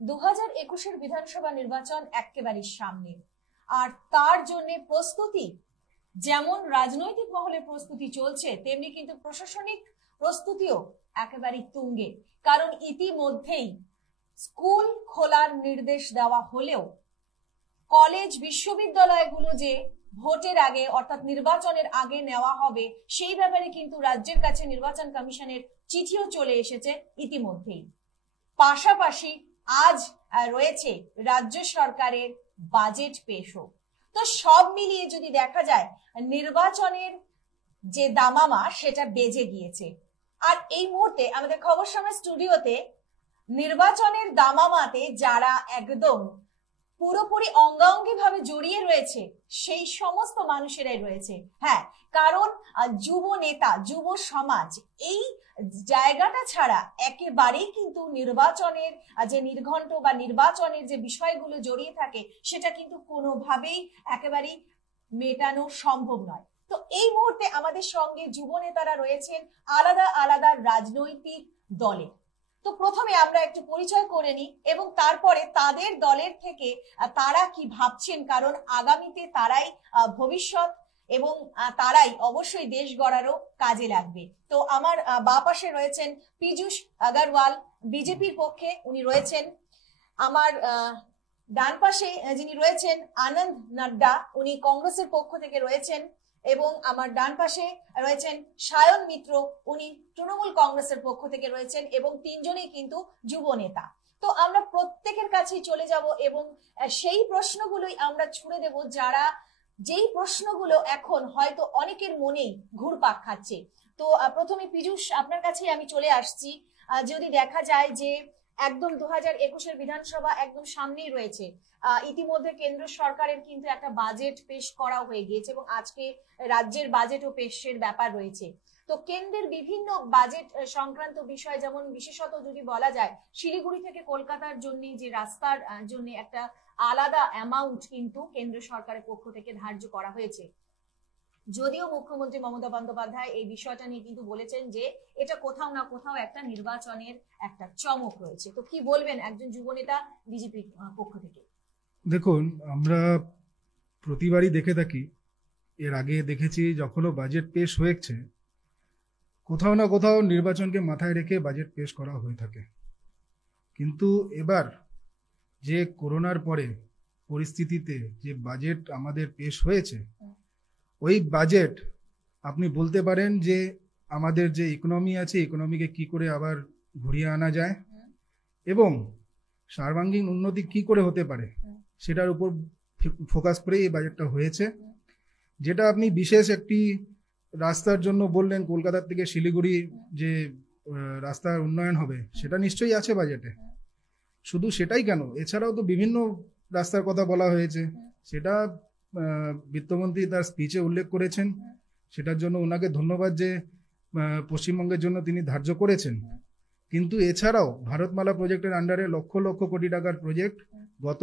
2021 বিধানসভা নির্বাচন একেবারে সামনে, আর তার জন্য প্রস্তুতি যেমন রাজনৈতিক মহলে প্রস্তুতি চলছে, তেমনি কিন্তু প্রশাসনিক প্রস্তুতিও একেবারে তুঙ্গে। কারণ ইতিমধ্যেই স্কুল খোলার নির্দেশ দেওয়া হলেও কলেজ বিশ্ববিদ্যালয়গুলো যে ভোটের আগে অর্থাৎ নির্বাচনের আগে নেওয়া হবে সেই ব্যাপারে কিন্তু রাজ্যের কাছে নির্বাচন কমিশনের চিঠিও চলে এসেছে ইতিমধ্যেই। পাশাপাশি আজ রয়েছে রাজ্য সরকারের বাজেট পেশও। তো সব মিলিয়ে যদি দেখা যায় নির্বাচনের যে দামামা সেটা বেজে গিয়েছে। আর এই মুহূর্তে আমাদের খবর সময় স্টুডিওতে নির্বাচনের দামামাতে যারা একদম পুরোপুরি অঙ্গাঙ্গি ভাবে জড়িয়ে রয়েছে সেই সমস্ত মানুষেরাই রয়েছে। হ্যাঁ, কারণ যুব নেতা, যুব সমাজ এই জায়গাটা ছাড়া একেবারেই কিন্তু নির্বাচনের যে নির্ঘণ্ট বা নির্বাচনের যে বিষয়গুলো জড়িয়ে থাকে সেটা কিন্তু কোনোভাবেই একেবারেই মেটানো সম্ভব নয়। তো এই মুহূর্তে আমাদের সঙ্গে যুব নেতারা রয়েছেন আলাদা আলাদা রাজনৈতিক দলে। তো প্রথমে আমরা একটু পরিচয় করে নিই এবং তারপরে তাদের দলের থেকে তারা কি ভাবছেন, কারণ আগামীতে তারাই ভবিষ্যৎ এবং তারাই অবশ্যই দেশ গড়ারও কাজে লাগবে। তো আমার বাঁ পাশে রয়েছেন পীযূষ আগরওয়াল, বিজেপির পক্ষে উনি রয়েছেন। আমার ডান পাশে যিনি রয়েছেন আনন্দ নাড্ডা, উনি কংগ্রেসের পক্ষ থেকে রয়েছেন। এবং আমার ডান পাশে রয়েছেন সায়ন মিত্র, উনি তৃণমূল কংগ্রেসের পক্ষ থেকে রয়েছেন এবং তিনজনেই কিন্তু যুব নেতা। তো আমরা প্রত্যেকের কাছেই চলে যাব এবং সেই প্রশ্নগুলোই আমরা ছুড়ে দেব, যারা যেই প্রশ্নগুলো এখন হয়তো অনেকের মনেই ঘুরপাক খাচ্ছে। তো প্রথমে পীযূষ আপনার কাছে আমি চলে আসছি। যদি দেখা যায় যে একদম 2021 বিধানসভা একদম সামনেই রয়েছে, ইতিমধ্যে কেন্দ্র সরকারের কিন্তু একটা বাজেট পেশ করা হয়ে গিয়েছে এবং আজকে রাজ্যের বাজেটও পেশের ব্যাপার রয়েছে। তো কেন্দ্রের বিভিন্ন বাজেট সংক্রান্ত বিষয়, যেমন বিশেষত যদি বলা যায় শিলিগুড়ি থেকে কলকাতার জন্য যে রাস্তার জন্য একটা আলাদা অ্যামাউন্ট কিন্তু কেন্দ্র সরকারের পক্ষ থেকে ধার্য করা হয়েছে। যদিও মুখ্যমন্ত্রী মমতা বন্দ্যোপাধ্যায় এই বিষয়টা নিয়ে কিন্তু বলেছেন যে এটা কোথাও না কোথাও একটা নির্বাচনের একটা চমক রয়েছে। তো কি বলবেন একজন যুবনেতা বিজেপির পক্ষ থেকে? দেখুন, আমরা প্রতিবারই দেখে থাকি, এর আগে দেখেছি যখনও বাজেট পেশ হয়েছে কোথাও না কোথাও নির্বাচনকে মাথায় রেখে বাজেট পেশ করা হয়ে থাকে। কিন্তু এবার যে করোনার পরে পরিস্থিতিতে যে বাজেট আমাদের পেশ হয়েছে, ওই বাজেট আপনি বলতে পারেন যে আমাদের যে ইকোনমি আছে, ইকোনমিকে কি করে আবার ঘুরিয়ে আনা যায় এবং সর্বাঙ্গীন উন্নতি কি করে হতে পারে সেটার উপর ফোকাস করে এই বাজেটটা হয়েছে। যেটা আপনি বিশেষ একটি রাস্তার জন্য বললেন, কলকাতা থেকে শিলিগুড়ি যে রাস্তার উন্নয়ন হবে সেটা নিশ্চয়ই আছে বাজেটে। শুধু সেটাই কেন, এছাড়াও তো বিভিন্ন রাস্তার কথা বলা হয়েছে, সেটা বিত্তমন্ত্রী তার স্পিচে উল্লেখ করেছেন। সেটার জন্য ওনাকে ধন্যবাদ যে পশ্চিমবঙ্গের জন্য তিনি ধার্য করেছেন। কিন্তু এছাড়াও ভারতমালা প্রজেক্টের আন্ডারে লক্ষ লক্ষ কোটি টাকার প্রজেক্ট গত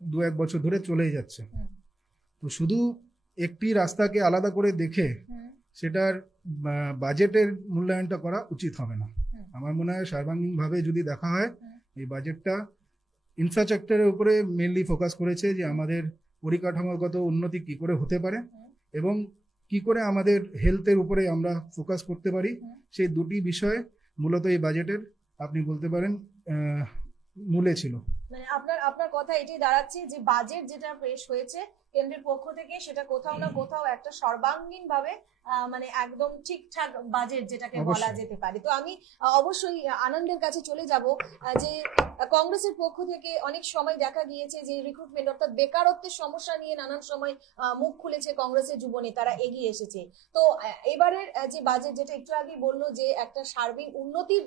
2-1 বছর ধরে চলেই যাচ্ছে। তো শুধু একটি রাস্তাকে আলাদা করে দেখে সেটার বাজেটের মূল্যায়নটা করা উচিত হবে না। আমার মনে হয় সর্বাঙ্গীনভাবে যদি দেখা হয়, এই বাজেটটা ইনফ্রাস্ট্রাকচারের উপরে মেনলি ফোকাস করেছে, যে আমাদের পরিকাঠামোগত উন্নতি কি করে হতে পারে এবং কি করে আমাদের হেলথের উপরে আমরা ফোকাস করতে পারি, সেই দুটি বিষয় মূলত এই বাজেটের আপনি বলতে পারেন মূলে ছিল। মানে আপনার কথা এটাই দাঁড়াচ্ছে যে বাজেট যেটা পেশ হয়েছে কেন্দ্রের পক্ষ থেকে সেটা কোথাও না কোথাও একটা সর্বাঙ্গীন ভাবে মানে একদম ঠিকঠাক বাজেট যেটাকে বলা যেতে পারে। তো আমি অবশ্যই আনন্দের কাছে চলে যাব যে কংগ্রেসের পক্ষ থেকে অনেক সময় দেখা গিয়েছে যে রিক্রুটমেন্ট অর্থাৎ বেকারত্বের সমস্যা নিয়ে নানান সময় মুখ খুলেছে কংগ্রেসের যুব নেতারা, এগিয়ে এসেছে। তো এবারের যে বাজেট যেটা একটু আগে বললো যে একটা সার্বিক উন্নতির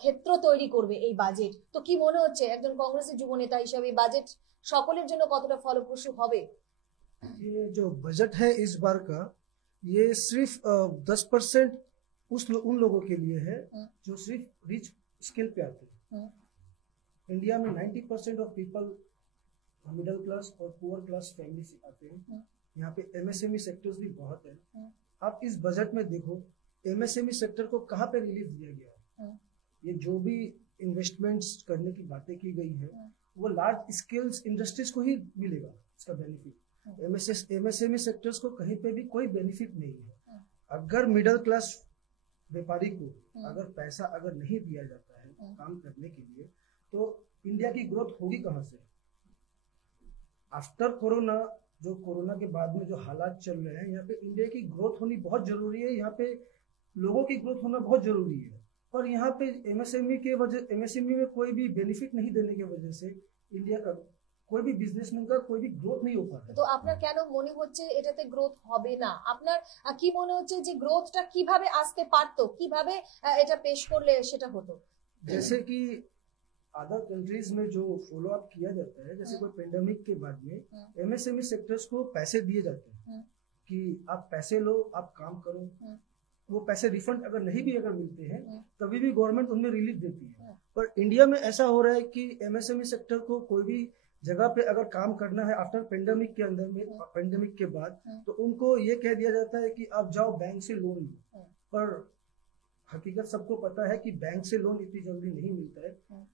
ক্ষেত্র তৈরি করবে এই বাজেট, তো কি মনে হচ্ছে একজন কংগ্রেসের যুব নেতা হিসাবে বাজেট সকলের জন্য কতটা ফলপ্রসূ হবে? ये जो बजट है इस बार का, ये सिर्फ 10% उन लोगों के लिए है जो सिर्फ रिच स्किल पे आते हैं। इंडिया में 90% ऑफ पीपल मिडिल क्लास और पुअर क्लास फैमिली से आते हैं। यहाँ पे एमएसएमई सेक्टर्स भी बहुत है। आप इस बजट में देखो एमएसएमई सेक्टर को कहाँ पे रिलीफ दिया गया है। ये जो भी इन्वेस्टमेंट्स करने की बातें की गई है वो लार्ज स्केल्स इंडस्ट्रीज को ही मिलेगा इसका बेनिफिट। एमएसएमई सेक्टर्स को कहीं पे भी कोई बेनिफिट नहीं है। अगर मिडिल क्लास व्यापारी को अगर पैसा अगर नहीं दिया जाता है काम करने के लिए तो इंडिया की ग्रोथ होगी कहाँ से? आफ्टर कोरोना, जो कोरोना के बाद में जो हालात चल रहे हैं, यहाँ पे इंडिया की ग्रोथ होनी बहुत जरूरी है, यहाँ पे लोगों की ग्रोथ होना बहुत जरूरी है। पर यहाँ पे एमएसएमई में कोई भी बेनिफिट नहीं देने की वजह से इंडिया का कोई भी बिजनेसमैन का कोई भी গ্রোথ नहीं हो पा रहा। তো আপনার কেন মনে হচ্ছে এটাতে গ্রোথ হবে না? আপনার কি মনে হচ্ছে যে গ্রোথটা কিভাবে আসতে পারতো, কিভাবে এটা পেশ করলে সেটা হতো? जैसे कि अदर कंट्रीज में जो फॉलो अप किया जाता है, जैसे कोई पेंडेमिक के बाद में एमएसएमई सेक्टर्स को पैसे दिए जाते हैं कि आप पैसे लो, आप काम करो। वो पैसे रिफंड अगर नहीं भी अगर मिलते हैं तभी भी गवर्नमेंट उनमें रिलीफ देती है। पर इंडिया में ऐसा हो रहा है कि एमएसएमई सेक्टर को कोई भी जगह पे अगर काम करना है आफ्टर पेंडेमिक के अंदर में, पेंडेमिक के बाद, तो उनको ये कह दिया जाता है कि आप जाओ बैंक से लोन लो। पर हकीकत सबको पता है कि बैंक से लोन इतनी जल्दी नहीं मिलता है।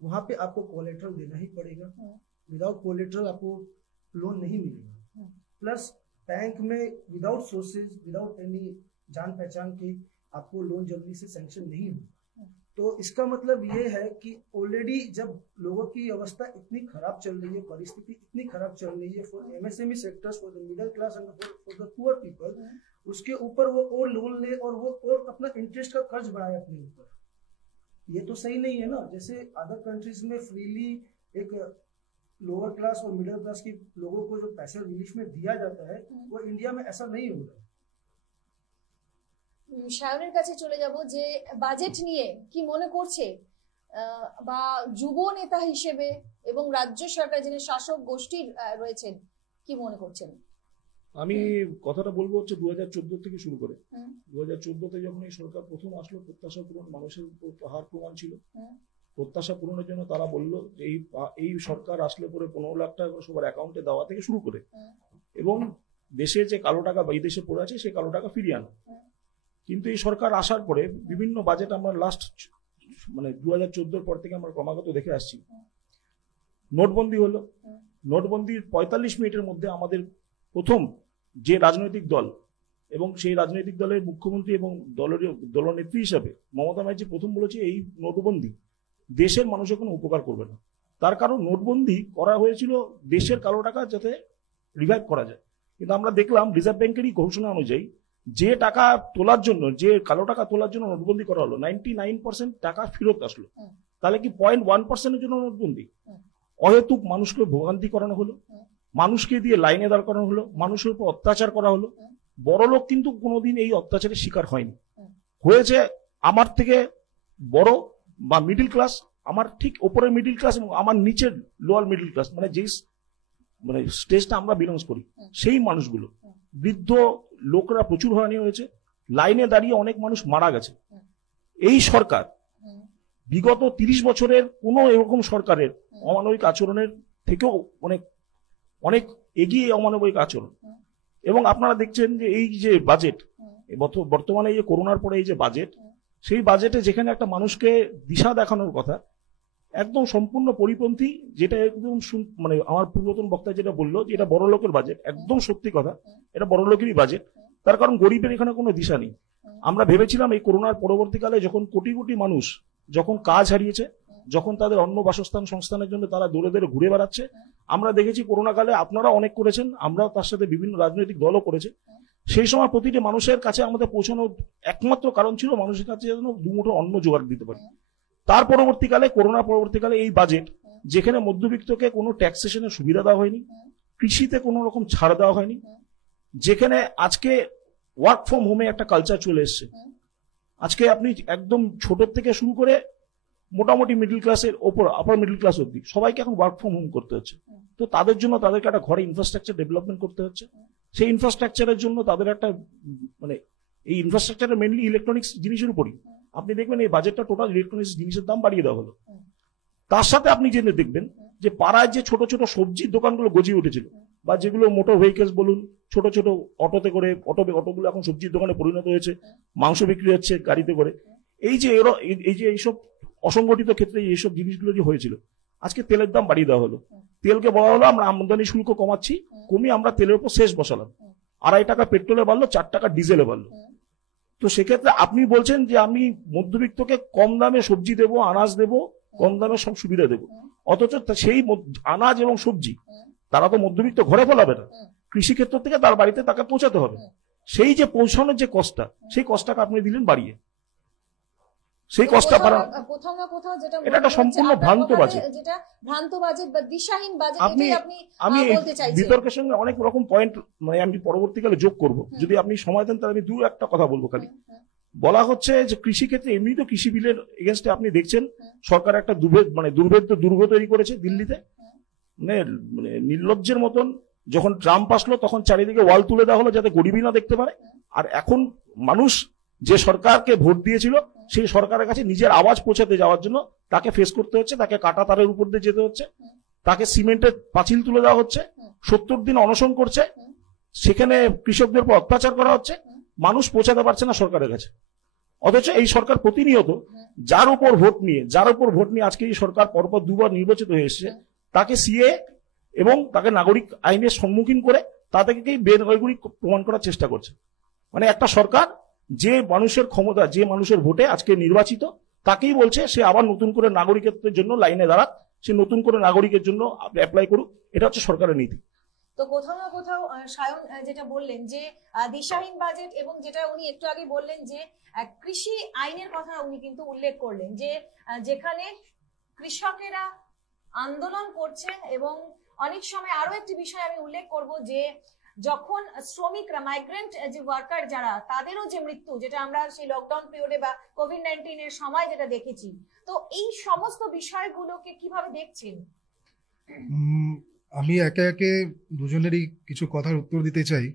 वहां पे आपको कोलेट्रल देना ही पड़ेगा। विदाउट कोलेट्रल आपको लोन नहीं मिलेगा। प्लस बैंक में विदाउट सोर्सेज, विदाउट एनी जान पहचान की आपको लोन जल्दी से सैंक्शन नहीं होगा। तो इसका मतलब ये है कि ऑलरेडी जब लोगों की अवस्था इतनी खराब चल रही है, परिस्थिति इतनी खराब चल रही है for MSME sectors, for the middle class and for the poor people, उसके ऊपर वो और लोन ले और वो और अपना इंटरेस्ट का कर्ज बढ़ाए अपने ऊपर। ये तो सही नहीं है ना। जैसे अदर कंट्रीज में फ्रीली एक लोअर क्लास और मिडिल क्लास की लोगों को जो पैसा रिलीफ में दिया जाता है, वो इंडिया में ऐसा नहीं हो रहा। সায়নের কাছে চলে যাব যে বাজেট নিয়ে কি মনে করছে বা যুব নেতা হিসেবে এবং রাজ্য সরকার যিনি শাসক গোষ্ঠীর রয়েছেন কি মনে করছেন? আমি কথাটা বলবো হচ্ছে 2014 থেকে শুরু করে 2014তে যখন এই সরকার প্রথম আসলো, প্রত্যাশা পূরণ মানুষের উপর পাহাড় প্রমাণ ছিল। প্রত্যাশা পূরণের জন্য তারা বললো যে এই সরকার আসলে পরে 15 লাখ টাকা করে সবার অ্যাকাউন্টে দেওয়া থেকে শুরু করে এবং দেশে যে কালো টাকা বিদেশে পড়ে আছে সেই কালো টাকা ফিরিয়ে আনা। কিন্তু এই সরকার আসার পরে বিভিন্ন বাজেট আমরা লাস্ট 2014 পর থেকে আমরা ক্রমাগত দেখে আসছি। নোটবন্দি হলো, নোটবন্দির 45 মিনিটের মধ্যে আমাদের প্রথম যে রাজনৈতিক দল এবং সেই রাজনৈতিক দলের মুখ্যমন্ত্রী এবং দলনেত্রী হিসাবে মমতা ব্যানার্জি প্রথম বলেছে এই নোটবন্দি দেশের মানুষের কোনো উপকার করবে না। তার কারণ নোটবন্দি করা হয়েছিল দেশের কালো টাকা যাতে রিভাইভ করা যায়। কিন্তু আমরা দেখলাম রিজার্ভ ব্যাংকেরই ঘোষণা অনুযায়ী যে টাকা তোলার জন্য, যে কালো টাকা তোলার জন্য নোটবন্দি করা হলো, 99% টাকা ফেরত আসলো। তাহলে কি 0.1% জন্য নোটবন্দি? অহেতুক মানুষকে ভোগান্তি করানো হলো, মানুষকে দিয়ে লাইনে দাঁড় করানো হলো, মানুষের উপর অত্যাচার করা হলো। বড় লোক কিন্তু কোনোদিন এই অত্যাচারের শিকার হয়নি। হয়েছে আমার থেকে বড় বা মিডিল ক্লাস, আমার ঠিক ওপরের মিডিল ক্লাস এবং আমার নিচের লোয়ার মিডিল ক্লাস, যে স্টেজটা আমরা বিলংস করি সেই মানুষগুলো। বৃদ্ধ লোকরা প্রচুর হয়রানি হয়েছে, লাইনে দাঁড়িয়ে অনেক মানুষ মারা গেছে। এই সরকার বিগত 30 বছরের কোন এরকম সরকারের অমানবিক আচরণের থেকেও অনেক অনেক এগিয়ে অমানবিক আচরণ। এবং আপনারা দেখছেন যে এই যে বাজেট, বর্তমানে এই যে করোনার পরে এই যে বাজেট, সেই বাজেটে যেখানে একটা মানুষকে দিশা দেখানোর কথা, একদম সম্পূর্ণ পরিপন্থী। যেটা একদম আমার পূর্বতন বক্তা যেটা বললো যে এটা বড় লোকের বাজেট, একদম সত্যি কথা, এটা বড় লোকেরই বাজেট। তার কারণ গরিবের এখানে কোনো দিশা নেই। আমরা ভেবেছিলাম এই করোনার পরবর্তীকালে যখন কোটি কোটি মানুষ যখন কাজ হারিয়েছে, যখন তাদের অন্ন বাসস্থান সংস্থানের জন্য তারা দূরে দূরে ঘুরে বেড়াচ্ছে, আমরা দেখেছি করোনাকালে আপনারা অনেক করেছেন, আমরাও তার সাথে বিভিন্ন রাজনৈতিক দলও করেছে। সেই সময় প্রতিটি মানুষের কাছে আমাদের পৌঁছানোর একমাত্র কারণ ছিল মানুষের কাছে যেন দুমুঠো অন্ন জোগাড় দিতে পারি। তার পরবর্তীকালে, করোনা পরবর্তীকালে এই বাজেট যেখানে মধ্যবিত্তকে কোনো ট্যাক্সেশনের সুবিধা দেওয়া হয়নি, কৃষিতে কোনো রকম ছাড় দেওয়া হয়নি, যেখানে আজকে ওয়ার্ক ফ্রম হোমে একটা কালচার চলে এসছে। আজকে আপনি একদম ছোট থেকে শুরু করে মোটামুটি মিডল ক্লাসের ওপর আপার মিডল ক্লাস অব্দি সবাইকে এখন ওয়ার্ক ফ্রম হোম করতে হচ্ছে। তো তাদের জন্য তাদেরকে একটা ঘরে ইনফ্রাস্ট্রাকচার ডেভেলপমেন্ট করতে হচ্ছে। সেই ইনফ্রাস্ট্রাকচারের জন্য তাদের একটা এই ইনফ্রাস্ট্রাকচারের মেনলি ইলেকট্রনিক্স জিনিসের উপরই আপনি দেখবেন এই বাজেটটা টোটাল ইলেকট্রনিক্স জিনিসের দাম বাড়িয়ে দেওয়া হলো। তার সাথে আপনি জেনে দেখবেন যে পাড়ায় যে ছোট ছোট সবজির দোকানগুলো গজিয়ে উঠেছিল, বা যেগুলো মোটর ভেহিকেলস বলুন, ছোট ছোট অটোতে করে অটোগুলো এখন সবজির দোকানে পরিণত হয়েছে, মাংস বিক্রি হচ্ছে গাড়িতে করে। এই যে এইসব অসংগঠিত ক্ষেত্রে এইসব জিনিসগুলো যে হয়েছিল, আজকে তেলের দাম বাড়িয়ে দেওয়া হলো, তেলকে বলা হলো আমরা আমদানি শুল্ক কমাচ্ছি, কমিয়ে আমরা তেলের উপর শেষ বসালাম, 2.5 টাকা পেট্রোলে বাড়লো, 4 টাকা ডিজেলে বাড়লো। তো সেক্ষেত্রে আপনি বলছেন যে আমি মধ্যবিত্তকে কম দামে সবজি দেবো, আনাজ দেবো, কম দামে সব সুবিধা দেবো, অথচ সেই আনাজ এবং সবজি তারা তো মধ্যবিত্ত ঘরে ফলাবে না, কৃষি ক্ষেত্র থেকে তার বাড়িতে তাকে পৌঁছাতে হবে। সেই যে পৌঁছানোর যে কষ্টটা, সেই কষ্টটাকে আপনি দিলেন বাড়িয়ে, সেই কষ্টটা কোথাও না কোথাও যেটা এটা একটা সম্পূর্ণ ভ্রান্ত বাজেট, যেটা ভ্রান্ত বাজেট বা দিশাহীন বাজেট, আমি বিতর্কের সঙ্গে অনেক রকম পয়েন্ট মানে আমি পরবর্তীকালে যোগ করব, যদি আপনি সময় দেন তাহলে আমি একটা কথা বলবো। খালি বলা হচ্ছে যে কৃষি ক্ষেত্রে এমনি তো কৃষি বিলের এগেনস্টে আপনি দেখছেন সরকার একটা দুর্গ তৈরি করেছে দিল্লিতে, মানে নির্লজ্জের মতন। যখন ট্রাম্প আসলো তখন চারিদিকে ওয়াল তুলে দেওয়া হলো যাতে গরিবই না দেখতে পারে, আর এখন মানুষ যে সরকারকে ভোট দিয়েছিল সেই সরকারের কাছে নিজের আওয়াজ পৌঁছাতে যাওয়ার জন্য তাকে ফেস করতে হচ্ছে, তাকে কাটা তারের উপর দিয়ে যেতে হচ্ছে, তাকে সিমেন্টের পাঁচিল তুলে দেওয়া হচ্ছে, 70 দিন অনশন করছে, সেখানে কৃষকদের উপর অত্যাচার করা হচ্ছে, মানুষ পৌঁছাতে পারছে না সরকারের কাছে। অথচ এই সরকার প্রতিনিয়ত যার উপর ভোট নিয়ে আজকে এই সরকার পরপর 2 বার নির্বাচিত হয়ে এসেছে, তাকে সিএ এবং তাকে নাগরিক আইনের সম্মুখীন করে তাদেরকেই বেনাগরিক প্রমাণ করার চেষ্টা করছে। মানে একটা সরকার যে মানুষের ক্ষমতা, যে মানুষের ভোটে আজকে নির্বাচিত, তাকেই বলছে সে আবার নতুন করে নাগরিকত্বের জন্য লাইনে দাঁড়াক, সে নতুন করে নাগরিকের জন্য অ্যাপ্লাই করুক। এটা হচ্ছে সরকারের নীতি। তো কোথাও না কোথাও সায়ন যেটা বললেন যে দিশাহীন বাজেট, এবং যেটা উনি একটু আগে বললেন যে কৃষি আইনের কথা উনি কিন্তু উল্লেখ করলেন, যে যেখানে কৃষকেরা আন্দোলন করছে, এবং অনেক সময় আরো একটি বিষয় আমি উল্লেখ করব যে যখন শ্রমিকরা, মাইগ্রেন্ট যে ওয়ার্কার যারা, তাদেরও যে মৃত্যু, যেটা আমরা সেই লকডাউন পিরিয়ডে বা কোভিড-19 এর সময় যেটা দেখেছি, তো এই সমস্ত বিষয়গুলোকে কিভাবে দেখছেন? আমি একে একে দুজনেরই কিছু কথার উত্তর দিতে চাই।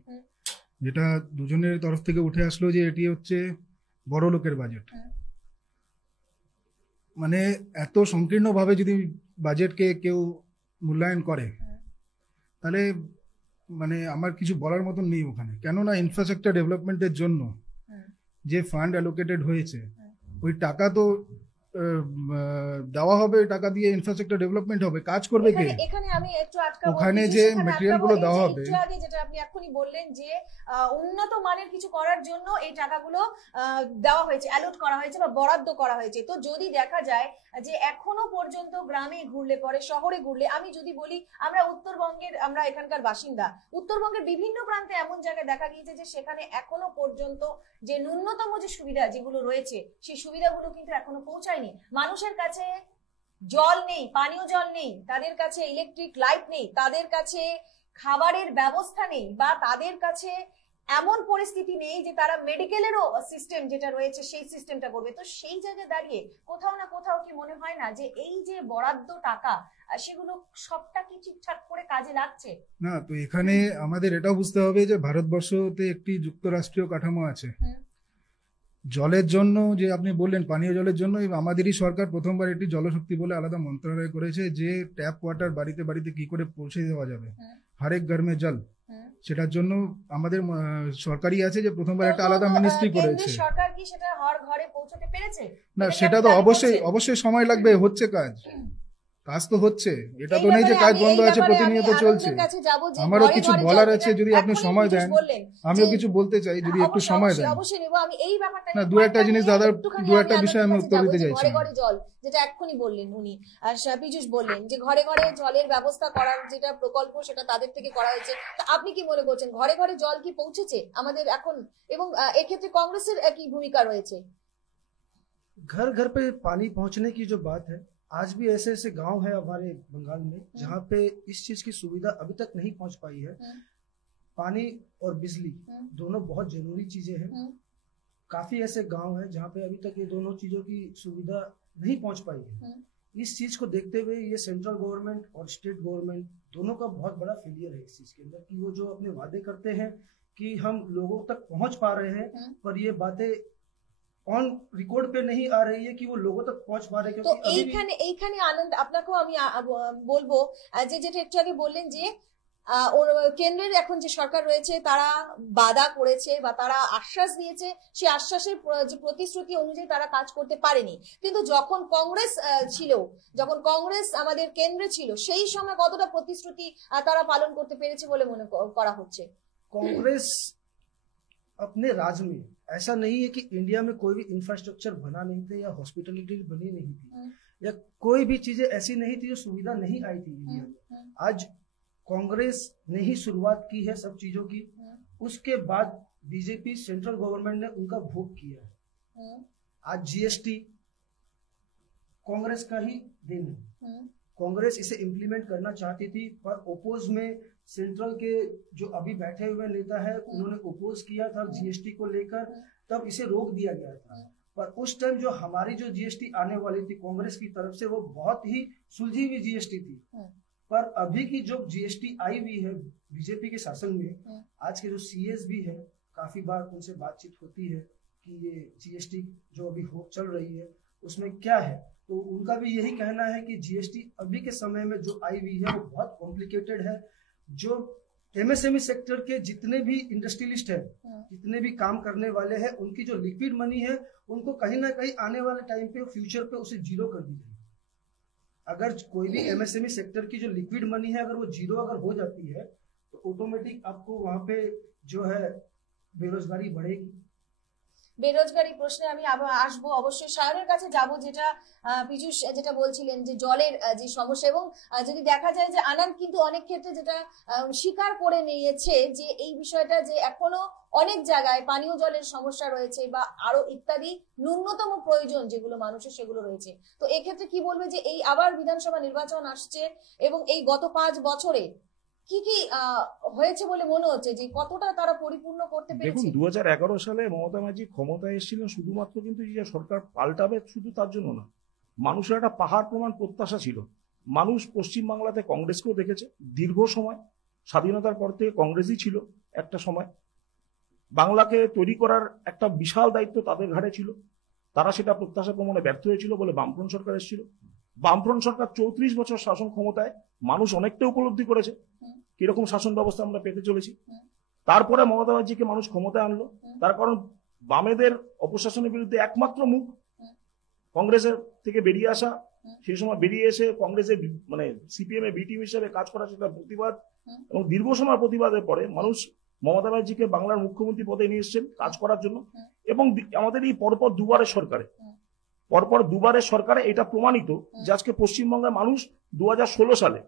যেটা দুজনের তরফ থেকে উঠে আসলো যে এটি হচ্ছে বড় লোকের বাজেট। মানে এত সংকীর্ণভাবে যদি বাজেটকে কেউ মূল্যায়ন করে তাহলে মানে আমার কিছু বলার মতন নেই ওখানে। কেননা ইনফ্রাস্ট্রাকচার ডেভেলপমেন্টের জন্য যে ফান্ড অ্যালোকেটেড হয়েছে, ওই টাকা তো দেওয়া হবে, টাকা দিয়ে ইনফ্রাস্ট্রাকচার ডেভেলপমেন্ট হবে, কাজ করবে কে? এখানে আমি একটু আটকাবো, ওখানে যে ম্যাটেরিয়াল গুলো দেওয়া হবে, একটু আগে যেটা আপনি এখনি বললেন যে উন্নত মানের কিছু করার জন্য এই টাকাগুলো দেওয়া হয়েছে, অ্যালট করা হয়েছে বা বরাদ্দ করা হয়েছে। তো যদি দেখা যায় যে এখনো পর্যন্ত গ্রামে ঘুরলে পরে, শহরে ঘুরলে, আমি যদি বলি আমরা উত্তরবঙ্গের, আমরা এখানকার বাসিন্দা, উত্তরবঙ্গের বিভিন্ন প্রান্তে এমন জায়গায় দেখা গিয়েছে যে সেখানে এখনো পর্যন্ত যে ন্যূনতম যে সুবিধা যেগুলো রয়েছে, সেই সুবিধাগুলো কিন্তু এখনো পৌঁছায়নি। মানুষের কাছে জল নেই, পানীয় জল নেই, তাদের কাছে ইলেকট্রিক লাইট নেই, তাদের কাছে খাবারের ব্যবস্থা নেই, বা তাদের কাছে এমন পরিস্থিতি নেই যে তারা মেডিকেলেরও সিস্টেম যেটা রয়েছে সেই সিস্টেমটা করবে। তো সেই জায়গায় দাঁড়িয়ে কোথাও না কোথাও কি মনে হয় না যে এই যে বরাদ্দ টাকা, সেগুলো সবটা কি ঠিকঠাক করে কাজে লাগছে না? তো এখানে আমাদের এটাও বুঝতে হবে যে ভারতবর্ষতে একটি যুক্তরাষ্ট্রীয় কাঠামো আছে। জলের জন্য যে আপনি বললেন, পানীয় জলের জন্য আমাদেরই সরকার প্রথমবার একটি জলশক্তি বলে আলাদা মন্ত্রণালয় করেছে, যে ট্যাপ ওয়াটার বাড়িতে বাড়িতে কি করে পৌঁছে দেওয়া যাবে, হরেক ঘর মে জল, সেটার জন্য আমাদের সরকারই আছে যে প্রথমবার একটা আলাদা মিনিস্ট্রি করেছে। সরকার কি সেটা হর ঘরে পৌঁছতে পেরেছে? না, সেটা তো অবশ্যই সময় লাগবে, হচ্ছে কাজ তো হচ্ছে, এটা তো নেই যে কাজ বন্ধ আছে, প্রতিনিয়ত চলছে। আমারও কিছু বলার আছে, যদি আপনি সময় দেন আমিও কিছু বলতে চাই, যদি একটু সময় দেন। না, দু একটা জিনিস দাদা, দু একটা বিষয় আমি উত্তর দিতে চাইছি। ঘরে ঘরে জল, যেটা এক্ষুনি বললেন উনি, পীযূষ বললেন যে ঘরে ঘরে জলের ব্যবস্থা করার যেটা প্রকল্প, সেটা তাদের থেকে করা হয়েছে। আপনি কি মনে করছেন ঘরে ঘরে জল কি পৌঁছেছে আমাদের এখন, এবং এক্ষেত্রে কংগ্রেসের কি ভূমিকা রয়েছে? घर घर पे पानी पहुंचने की जो बात है, आज भी ऐसे ऐसे गांव है हमारे बंगाल में जहां पे इस चीज की सुविधा अभी तक नहीं पहुंच पाई है। पानी और बिजली दोनों बहुत जरूरी चीजें हैं। काफी ऐसे गांव है जहां पे अभी तक ये दोनों चीजों की सुविधा नहीं पहुंच पाई है। इस चीज को देखते हुए ये सेंट्रल गवर्नमेंट और स्टेट गवर्नमेंट दोनों का बहुत बड़ा फेलियर है इस चीज के अंदर, कि वो जो अपने वादे करते हैं कि हम लोगों तक पहुंच पा रहे हैं, पर ये बातें অন রেকর্ড पे नहीं आ रही है कि वो लोगों तक पहुंच पा रहे। তো এইখানে আনন্দ, আপনাকেও আমি বলবো যে যেটা একটু আগে বললেন যে কেন্দ্রের এখন যে সরকার রয়েছে তারা বাধা করেছে বা তারা আশ্বাস দিয়েছে, সেই আশ্বাসের যে প্রতিশ্রুতি অনুযায়ী তারা কাজ করতে পারেনি। কিন্তু যখন কংগ্রেস ছিল, যখন কংগ্রেস আমাদের কেন্দ্রে ছিল, সেই সময় কতটা প্রতিশ্রুতি তারা পালন করতে পেরেছে বলে মনে করা হচ্ছে? कांग्रेस अपने राज में ऐसा नहीं है कि इंडिया में कोई भी इंफ्रास्ट्रक्चर बना नहीं था या हॉस्पिटलिटी बनी नहीं थी या कोई भी चीजें ऐसी नहीं थी जो सुविधा नहीं आई थी इंडिया में। आज कांग्रेस ने ही शुरुआत की है सब चीजों की, उसके बाद बीजेपी सेंट्रल गवर्नमेंट ने उनका भोग किया है। आज जीएसटी कांग्रेस का ही दिन है। कांग्रेस इसे इम्प्लीमेंट करना चाहती थी, पर ओपोज में सेंट्रल के जो अभी बैठे हुए नेता है उन्होंने ओपोज किया था जीएसटी को लेकर, तब इसे रोक दिया गया था। पर उस टाइम जो हमारी जो जीएसटी आने वाली थी कांग्रेस की तरफ से, वो बहुत ही सुलझी हुई जीएसटी थी। पर अभी की जो जीएसटी आई हुई है बीजेपी के शासन में, आज के जो सीएस भी है, काफी बार उनसे बातचीत होती है कि ये जीएसटी जो अभी हो चल रही है उसमें क्या है, तो उनका भी यही कहना है कि जीएसटी अभी के समय में जो आई हुई है वो बहुत कॉम्प्लिकेटेड है। जो एमएसएमई सेक्टर के जितने भी इंडस्ट्रियलिस्ट है, जितने भी काम करने वाले हैं, उनकी जो लिक्विड मनी है उनको कहीं ना कहीं आने वाले टाइम पे फ्यूचर पे उसे जीरो कर दी जाएगी। अगर कोई भी एमएसएमई सेक्टर की जो लिक्विड मनी है अगर वो जीरो अगर हो जाती है तो ऑटोमेटिक आपको वहां पे जो है बेरोजगारी बढ़ेगी। বেরোজগারি প্রশ্নে আমি আবার আসবো, অবশ্যই সায়নের কাছে যাব। যেটা পীযূষ যেটা বলছিলেন যে জলের যে সমস্যা, এবং যদি দেখা যায় যে আনন্দ কিন্তু অনেক ক্ষেত্রে যেটা স্বীকার করে নিয়েছে যে এই বিষয়টা যে এখনো অনেক জায়গায় পানীয় জলের সমস্যা রয়েছে বা আরো ইত্যাদি ন্যূনতম প্রয়োজন যেগুলো মানুষের সেগুলো রয়েছে। তো এক্ষেত্রে কি বলবে যে এই আবার বিধানসভা নির্বাচন আসছে এবং এই গত 5 বছরে কি কি হয়েছে বলে মনে হচ্ছে যে কতটা তারা পরিপূর্ণ করতে পেরেছে? দেখুন 2011 সালে মমতা ব্যানার্জি ক্ষমতায় এসেছিলেন শুধুমাত্র কিন্তু যে সরকার পাল্টাবে শুধু তার জন্য না, মানুষের একটা পাহাড় প্রমাণ প্রত্যাশা ছিল। মানুষ পশ্চিমবাংলাতে কংগ্রেসকেও দেখেছে দীর্ঘ সময়, স্বাধীনতার পর থেকে কংগ্রেসই ছিল একটা সময়। বাংলাকে তৈরি করার একটা বিশাল দায়িত্ব তাদের ঘাড়ে ছিল, তারা সেটা প্রত্যাশা প্রমাণে ব্যর্থ হয়েছিল বলে বামফ্রন্ট সরকার এসেছিল। বামফ্রন্ট সরকার 34 বছর শাসন ক্ষমতায়, মানুষ অনেকটা উপলব্ধি করেছে কিরকম শাসন ব্যবস্থা আমরা পেতে চলেছি। তারপরে মমতা ব্যানার্জিকে মানুষ ক্ষমতায় আনলো, তার কারণ বামেদের অপশাসনের বিরুদ্ধে একমাত্র মুখ কংগ্রেসের থেকে বেরিয়ে আসা, সেই সময় বেরিয়ে এসে কংগ্রেসের মানে সিপিএম এর বি টিম হিসেবে কাজ করা, সেটা প্রতিবাদ এবং দীর্ঘ সময় প্রতিবাদের পরে মানুষ মমতা ব্যানার্জিকে বাংলার মুখ্যমন্ত্রী পদে নিয়ে এসেছেন কাজ করার জন্য। এবং আমাদের এই পরপর দুবারের সরকারে এটা প্রমাণিত যে আজকে পশ্চিমবঙ্গের মানুষ 2016 সালে,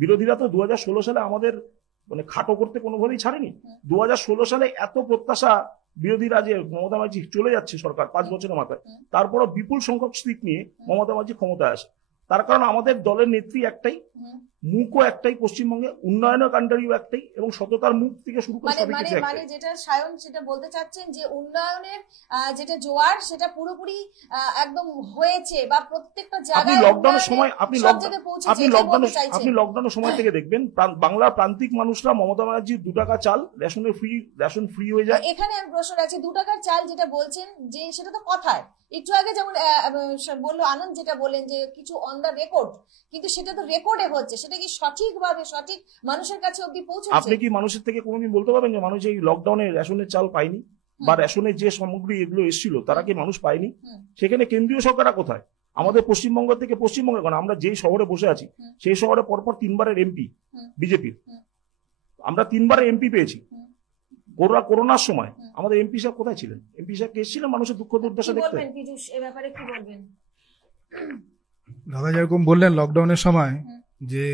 বিরোধীরা তো 2016 সালে আমাদের মানে খাটো করতে কোনোভাবেই ছাড়েনি। 2016 সালে এত প্রত্যাশা বিরোধীরা যে মমতা ব্যানার্জি চলে যাচ্ছে সরকার 5 বছরের মাথায়, তারপরও বিপুল সংখ্যক সিট নিয়ে মমতা ব্যানার্জি ক্ষমতায় আসে। তার কারণ আমাদের দলের নেত্রী একটাই, মুখও একটাই, পশ্চিমবঙ্গে উন্নয়নের কান্ডারিও একটাই, এবং সততার মুখ থেকে শুরু করে সবই কিছু একটাই। মানে যেটা সায়ন যেটা বলতে চাচ্ছেন যে উন্নয়নের যেটা জোয়ার সেটা পুরোপুরি একদম হয়েছে বা প্রত্যেকটা জায়গায় আপনি লকডাউনের সময় আপনি লকডাউনের সময় থেকে দেখবেন বাংলার প্রান্তিক মানুষরা মমতা ব্যানার্জির 2 টাকা চাল রেশন ফ্রি হয়ে যায়। এখানে আমি প্রশ্ন রাখছি, 2 টাকার চাল যেটা বলছেন যে সেটা তো কথায়, একটু আগে যেমন বললো আনন্দ যেটা বলেন যে কিছু অন দা রেকর্ড, কিন্তু সেটা তো রেকর্ডে হচ্ছে, সেটা কি সঠিকভাবে সঠিক মানুষের কাছে অবধি পৌঁছাচ্ছে? আপনি কি মানুষের থেকে কোনোদিন বলতে পারবেন যে মানুষ এই লকডাউনে রেশনের চাল পায়নি বা রেশনের যে সামগ্রী এগুলো এসেছিল তারা কি মানুষ পায়নি? সেখানে কেন্দ্রীয় সরকাররা কোথায়? আমাদের পশ্চিমবঙ্গ থেকে, পশ্চিমবঙ্গে কারণ আমরা যেই শহরে বসে আছি সেই শহরে পরপর 3 বারের এমপি বিজেপির, আমরা 3 বারের এমপি পেয়েছি। করোনার সময় আমাদের এমপি সাহেব কোথায় ছিলেন? এমপি সাহেব এসেছিলেন মানুষের দুঃখ দুর্দশা দেখতে। দাদা যেরকম বললেন লকডাউনের সময় যে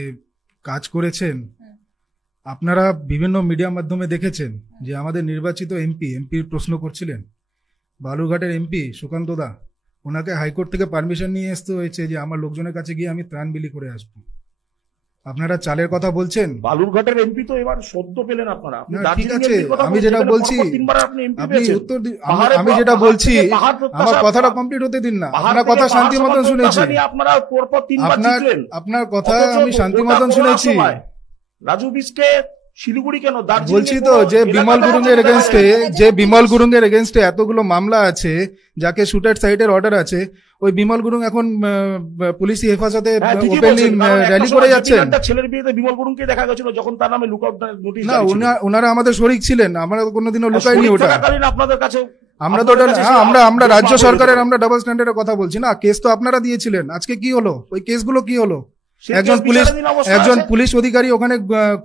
কাজ করেছেন, আপনারা বিভিন্ন মিডিয়া মাধ্যমে দেখেছেন যে আমাদের নির্বাচিত এমপির প্রশ্ন করছিলেন, বালুরঘাটের এমপি সুকান্ত দা, ওনাকে হাইকোর্ট থেকে পারমিশন নিয়ে আসতে হয়েছে যে আমার লোকজনের কাছে গিয়ে আমি ত্রাণ বিলি করে আসবো। আপনারা চালের কথা বলছেন, বালুরঘাটের এমপি তো এবার সদ্য পেলেন আপনারা। ঠিক আছে, আমি যেটা বলছি আপনি উত্তর, আমি যেটা বলছি আমার কথাটা কমপ্লিট হতে দিন না। আপনার কথা শান্তি মতন শুনেছি, আপনার কথা আমি শান্তি মতন শুনেছি। রাজু বিসকে শিলিগুড়ি কেন, দার্জিলিং বলছি তো যে বিমল গুরুং এর এগেনস্টে এতগুলো মামলা আছে, যাকে শুট অ্যাট সাইটের অর্ডার আছে, ওই বিমল গুরুং এখন পুলিশি হেফাজতে ওপেনলি র্যালি করে যাচ্ছেন। ছেলের বিয়েতে বিমল গুরুংকে দেখা গেছিল যখন তার নামে লুকআউট নোটিশ না, ওনারা আমাদের শরিক ছিলেন, আমরা কোনোদিনও লুকাইনি ওটা। আপনাদের কাছে আমরা তো আমরা রাজ্য সরকারের আমরা ডাবল স্ট্যান্ডার্ডের কথা বলছি না। কেস তো আপনারা দিয়েছিলেন, আজকে কি হলো? ওই কেসগুলো কি হলো? একজন পুলিশ অধিকারী ওখানে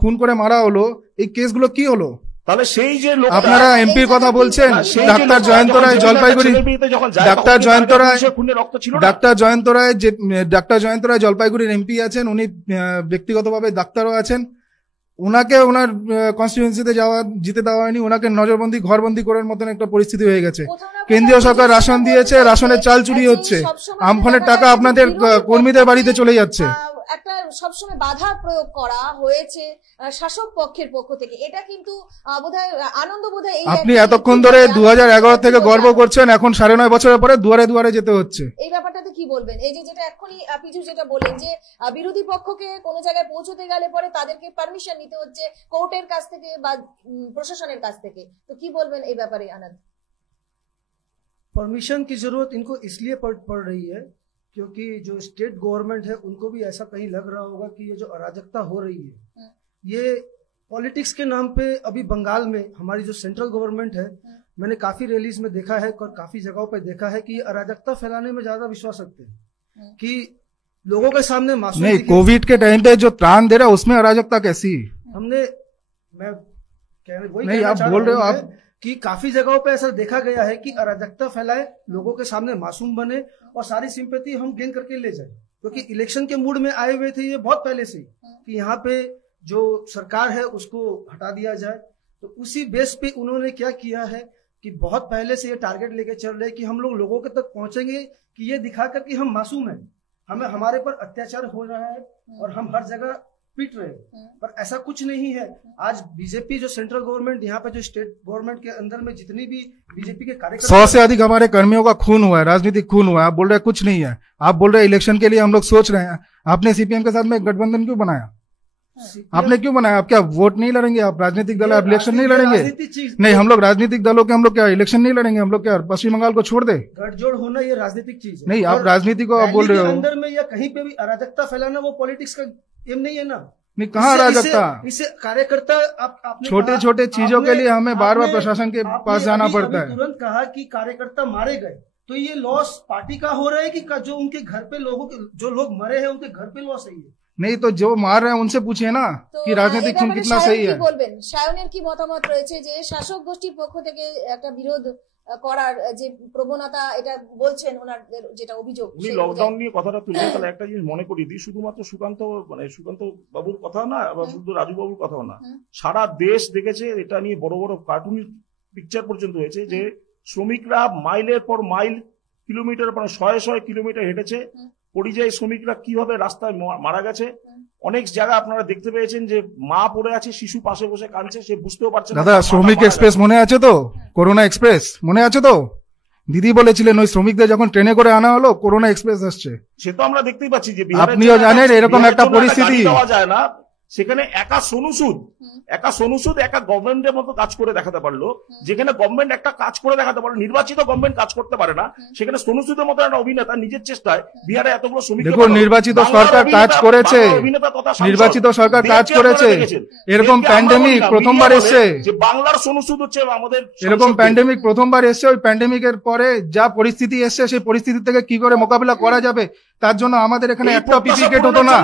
খুন করে মারা হলো, এই কেসগুলো কি হলো? তাহলে সেই যে আপনারা এমপির কথা বলছেন, ডাক্তার জয়ন্ত রায় জলপাইগুড়ি, ডাক্তার জয়ন্ত রায় জলপাইগুড়ির এমপি আছেন, উনি ব্যক্তিগতভাবে ডাক্তারও আছেন। ওনাকে ওনার কনস্টিটিউয়েন্সিতে জিতে দেওয়া হয়নি, ওনাকে নজরবন্দি ঘরবন্দি করার মতন একটা পরিস্থিতি হয়ে গেছে। কেন্দ্রীয় সরকার রাশন দিয়েছে, রাশনের চাল চুরি হচ্ছে, আমফানের টাকা আপনাদের কর্মীদের বাড়িতে চলে যাচ্ছে। একটা সবসময় বাধা প্রয়োগ করা হয়েছে শাসক পক্ষের পক্ষ থেকে, এটা কিন্তু বোধহয় আনন্দ বোধহয় আপনি এতক্ষণ ধরে 2011 থেকে গর্ব করছেন, এখন 9.5 বছরের পরে দুয়ারে দুয়ারে যেতে হচ্ছে। এই ব্যাপারটাতে কি বলবেন? এই যে যেটা এখনই পিজু যেটা বলেন যে বিরোধী পক্ষকে কোনো জায়গায় পৌঁছতে গেলে পরে তাদেরকে পারমিশন নিতে হচ্ছে কোর্টের কাছ থেকে বা প্রশাসনের কাছ থেকে, তো কি বলবেন এই ব্যাপারে আনন্দ? परमिशन की जरूरत इनको इसलिए पड़ रही है क्योंकि जो स्टेट गवर्नमेंट है उनको भी ऐसा कहीं लग रहा होगा कि ये जो अराजकता हो रही है ये पॉलिटिक्स के नाम पे अभी बंगाल में हमारी जो सेंट्रल गवर्नमेंट है, मैंने काफी रैलीज में देखा है और काफी जगहों पे देखा है कि ये अराजकता फैलाने में ज्यादा विश्वास रखते हैं कि लोगों के सामने मासूम नहीं, कोविड के टाइम पे जो त्राण दे रहा है उसमें अराजकता कैसी? नहीं, आप बोल रहे हो आप कि काफी जगहों पे ऐसा देखा गया है कि अराजकता फैलाए, लोगों के सामने मासूम बने और सारी सिंपैथी हम गेन करके ले जाए, क्योंकि इलेक्शन के मूड में आए हुए थे ये बहुत पहले से कि यहाँ पे जो सरकार है उसको हटा दिया जाए। तो उसी बेस पे उन्होंने क्या किया है कि बहुत पहले से ये टारगेट लेके चल रहे कि हम लोगों के तक पहुंचेंगे कि ये दिखाकर कि हम मासूम हैं, हमारे पर अत्याचार हो रहा है और हम हर जगह पीट रहे हैं, पर ऐसा कुछ नहीं है। आज बीजेपी जो सेंट्रल गवर्नमेंट, यहाँ पे जो स्टेट गवर्नमेंट के अंदर में जितनी भी बीजेपी के कार्यकर्ता, 100 से अधिक हमारे कर्मियों का खून हुआ है, राजनीतिक खून हुआ है। आप बोल रहे हैं कुछ नहीं है, आप बोल रहे हैं इलेक्शन के लिए हम लोग सोच रहे हैं। आपने सीपीएम के साथ में गठबंधन क्यों बनाया? आपने क्यों बनाया? आप क्या वोट नहीं लड़ेंगे? आप राजनीतिक दल, आप इलेक्शन नहीं लड़ेंगे? नहीं, हम लोग राजनीतिक दलों के हम लोग क्या इलेक्शन नहीं लड़ेंगे? हम लोग क्या पश्चिम बंगाल को छोड़ दे? गठजोड़ होना ये राजनीतिक चीज है। नहीं, आप राजनीति को आप बोल रहे हो अंदर में या कहीं पे भी अराजकता फैलाना वो पॉलिटिक्स का एम नहीं है ना। नहीं, कहाँ अराजकता? इसे कार्यकर्ता छोटे छोटे चीजों के लिए हमें बार बार प्रशासन के पास जाना पड़ता है। तुरंत कहा कि कार्यकर्ता मारे गए, तो ये लॉस पार्टी का हो रहा है कि जो उनके घर पे जो लोग मरे हैं उनके घर पे लॉस है? नहीं, तो जो मार रहे हैं उनसे पूछिए ना कि राजनीतिक खून कितना सही है। বলবেন সায়নের কি মতামত রয়েছে যে শাসক গোষ্ঠীর পক্ষ থেকে একটা বিরোধ করার যে প্রবণতা, এটা বলছেন ওনাদের যেটা অভিযোগ। উনি লকডাউন নিয়ে কথাটা তুললেন, তাহলে একটা জিনিস মনে করিয়ে দিই, শুধুমাত্র সুকান্ত বাবুর কথা না, আবার শুধু রাজু বাবুর কথাও না, সারা দেশ দেখেছে এটা নিয়ে বড় বড় কার্টুন পিকচার পর্যন্ত হয়েছে যে শ্রমিকরা মাইলের পর মাইল, কিলোমিটার পর 100 কিলোমিটার হেঁটেছে, পরিযায়ী শ্রমিকরা কিভাবে রাস্তায় মারা গেছে। অনেক জায়গা আপনারা দেখতে পেয়েছেন যে মা পড়ে আছে, শিশু পাশে বসে কাঁদছে, সে বুঝতেও পারছে না। দাদা, শ্রমিক এক্সপ্রেস মনে আছে তো? করোনা এক্সপ্রেস মনে আছে তো? দিদি বলেছিলেন ওই শ্রমিকদের যখন ট্রেনে করে আনা হলো, করোনা এক্সপ্রেস আসছে। সে তো আমরা দেখতেই পাচ্ছি যে আপনিও জানেন এরকম একটা পরিস্থিতি পাওয়া যায় না। সেখানে একা সোনুসুদ একা গভর্নমেন্টের মতো কাজ করে দেখাতে পারলো, যেখানে গভর্নমেন্ট একটা কাজ করে দেখাতে পারলো, নির্বাচিত গভর্নমেন্ট কাজ করতে পারে না, সেখানে সোনুসুদের মতো একটা অভিনেতা নিজের চেষ্টায় বিহারে এতগুলো শ্রমিক। দেখুন, নির্বাচিত সরকার কাজ করেছে, নির্বাচিত সরকার কাজ করেছে। এরকম প্যান্ডেমিক প্রথমবার এসছে, যে বাংলার সোনুসুদ হচ্ছে আমাদের এরকম প্যান্ডেমিক প্রথমবার এসছে। ওই প্যান্ডেমিকের পরে যা পরিস্থিতি এসছে, সেই পরিস্থিতি থেকে কি করে মোকাবিলা করা যাবে তার জন্য আমাদের এখানে একটা পিপি কিট হতো না।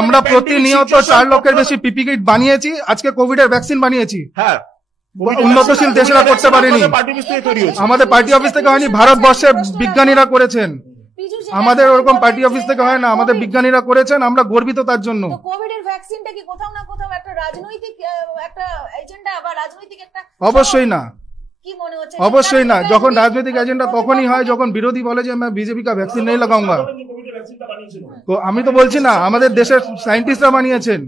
আমরা প্রতিনিয়ত 4 লক্ষের বেশি পিপি কিট বানিয়েছি, আজকে কোভিড এর ভ্যাকসিন বানিয়েছি। হ্যাঁ, উন্নতশীল দেশরা করতে পারেনি, আমাদের পার্টি অফিস থেকে হয়নি, ভারতবর্ষের বিজ্ঞানীরা করেছেন। আমাদের ওরকম পার্টি অফিস থেকে হয় না, আমাদের বিজ্ঞানীরা করেছেন, আমরা গর্বিত তার জন্য। কোভিড এর ভ্যাকসিনটা কি কোথাও না কোথাও একটা রাজনৈতিক একটা এজেন্ডা বা রাজনৈতিক একটা? অবশ্যই না, কি মনে হচ্ছে? অবশ্যই না। যখন রাজনৈতিক এজেন্ডা তখনই হয় যখন বিরোধী বলে যে मैं बीजेपी का वैक्सीन नहीं लगाऊंगा। তো আমি তো বলছি না, আমাদের দেশের সায়েন্টিস্টরা বানিয়েছেন।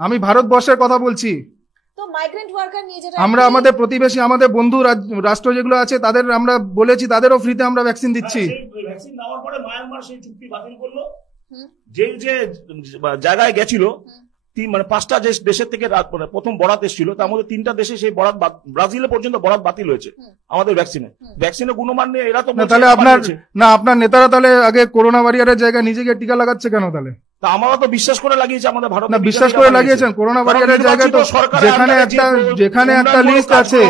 আমি ভারতবর্ষের কথা বলছি। তো মাইগ্রেন্ট ওয়ার্কার নিয়ে যেটা আমরা আমাদের প্রতিবেশী, আমাদের বন্ধু রাষ্ট্র যেগুলো আছে তাদের আমরা বলেছি তাদেরও ফ্রিতে আমরা ভ্যাকসিন দিচ্ছি। ভ্যাকসিন নেওয়ার পরে মায়ানমার সেই চুক্তি বাতিল করলো, যে জায়গায় গেছিল মানে 5টা দেশের থেকে প্রথম বরাত এসেছিল, তার মধ্যে 3টা দেশে সেই বরাত, ব্রাজিলে পর্যন্ত বরাত বাতিল হয়েছে আমাদের ভ্যাকসিনের গুণমান নিয়ে। এরা তো তাহলে আপনার নেতারা তাহলে আগে করোনা ওয়ারিয়ারের জায়গায় নিজেকে টিকা লাগাচ্ছে কেন তাহলে? তা আমরা তো বিশ্বাস করে লাগিয়েছি, আমাদের ভারত বিশ্বাস করে লাগিয়েছেন করোনা ওয়ারিয়ারের জায়গায়। তো যেখানে একটা লিস্ট আছে,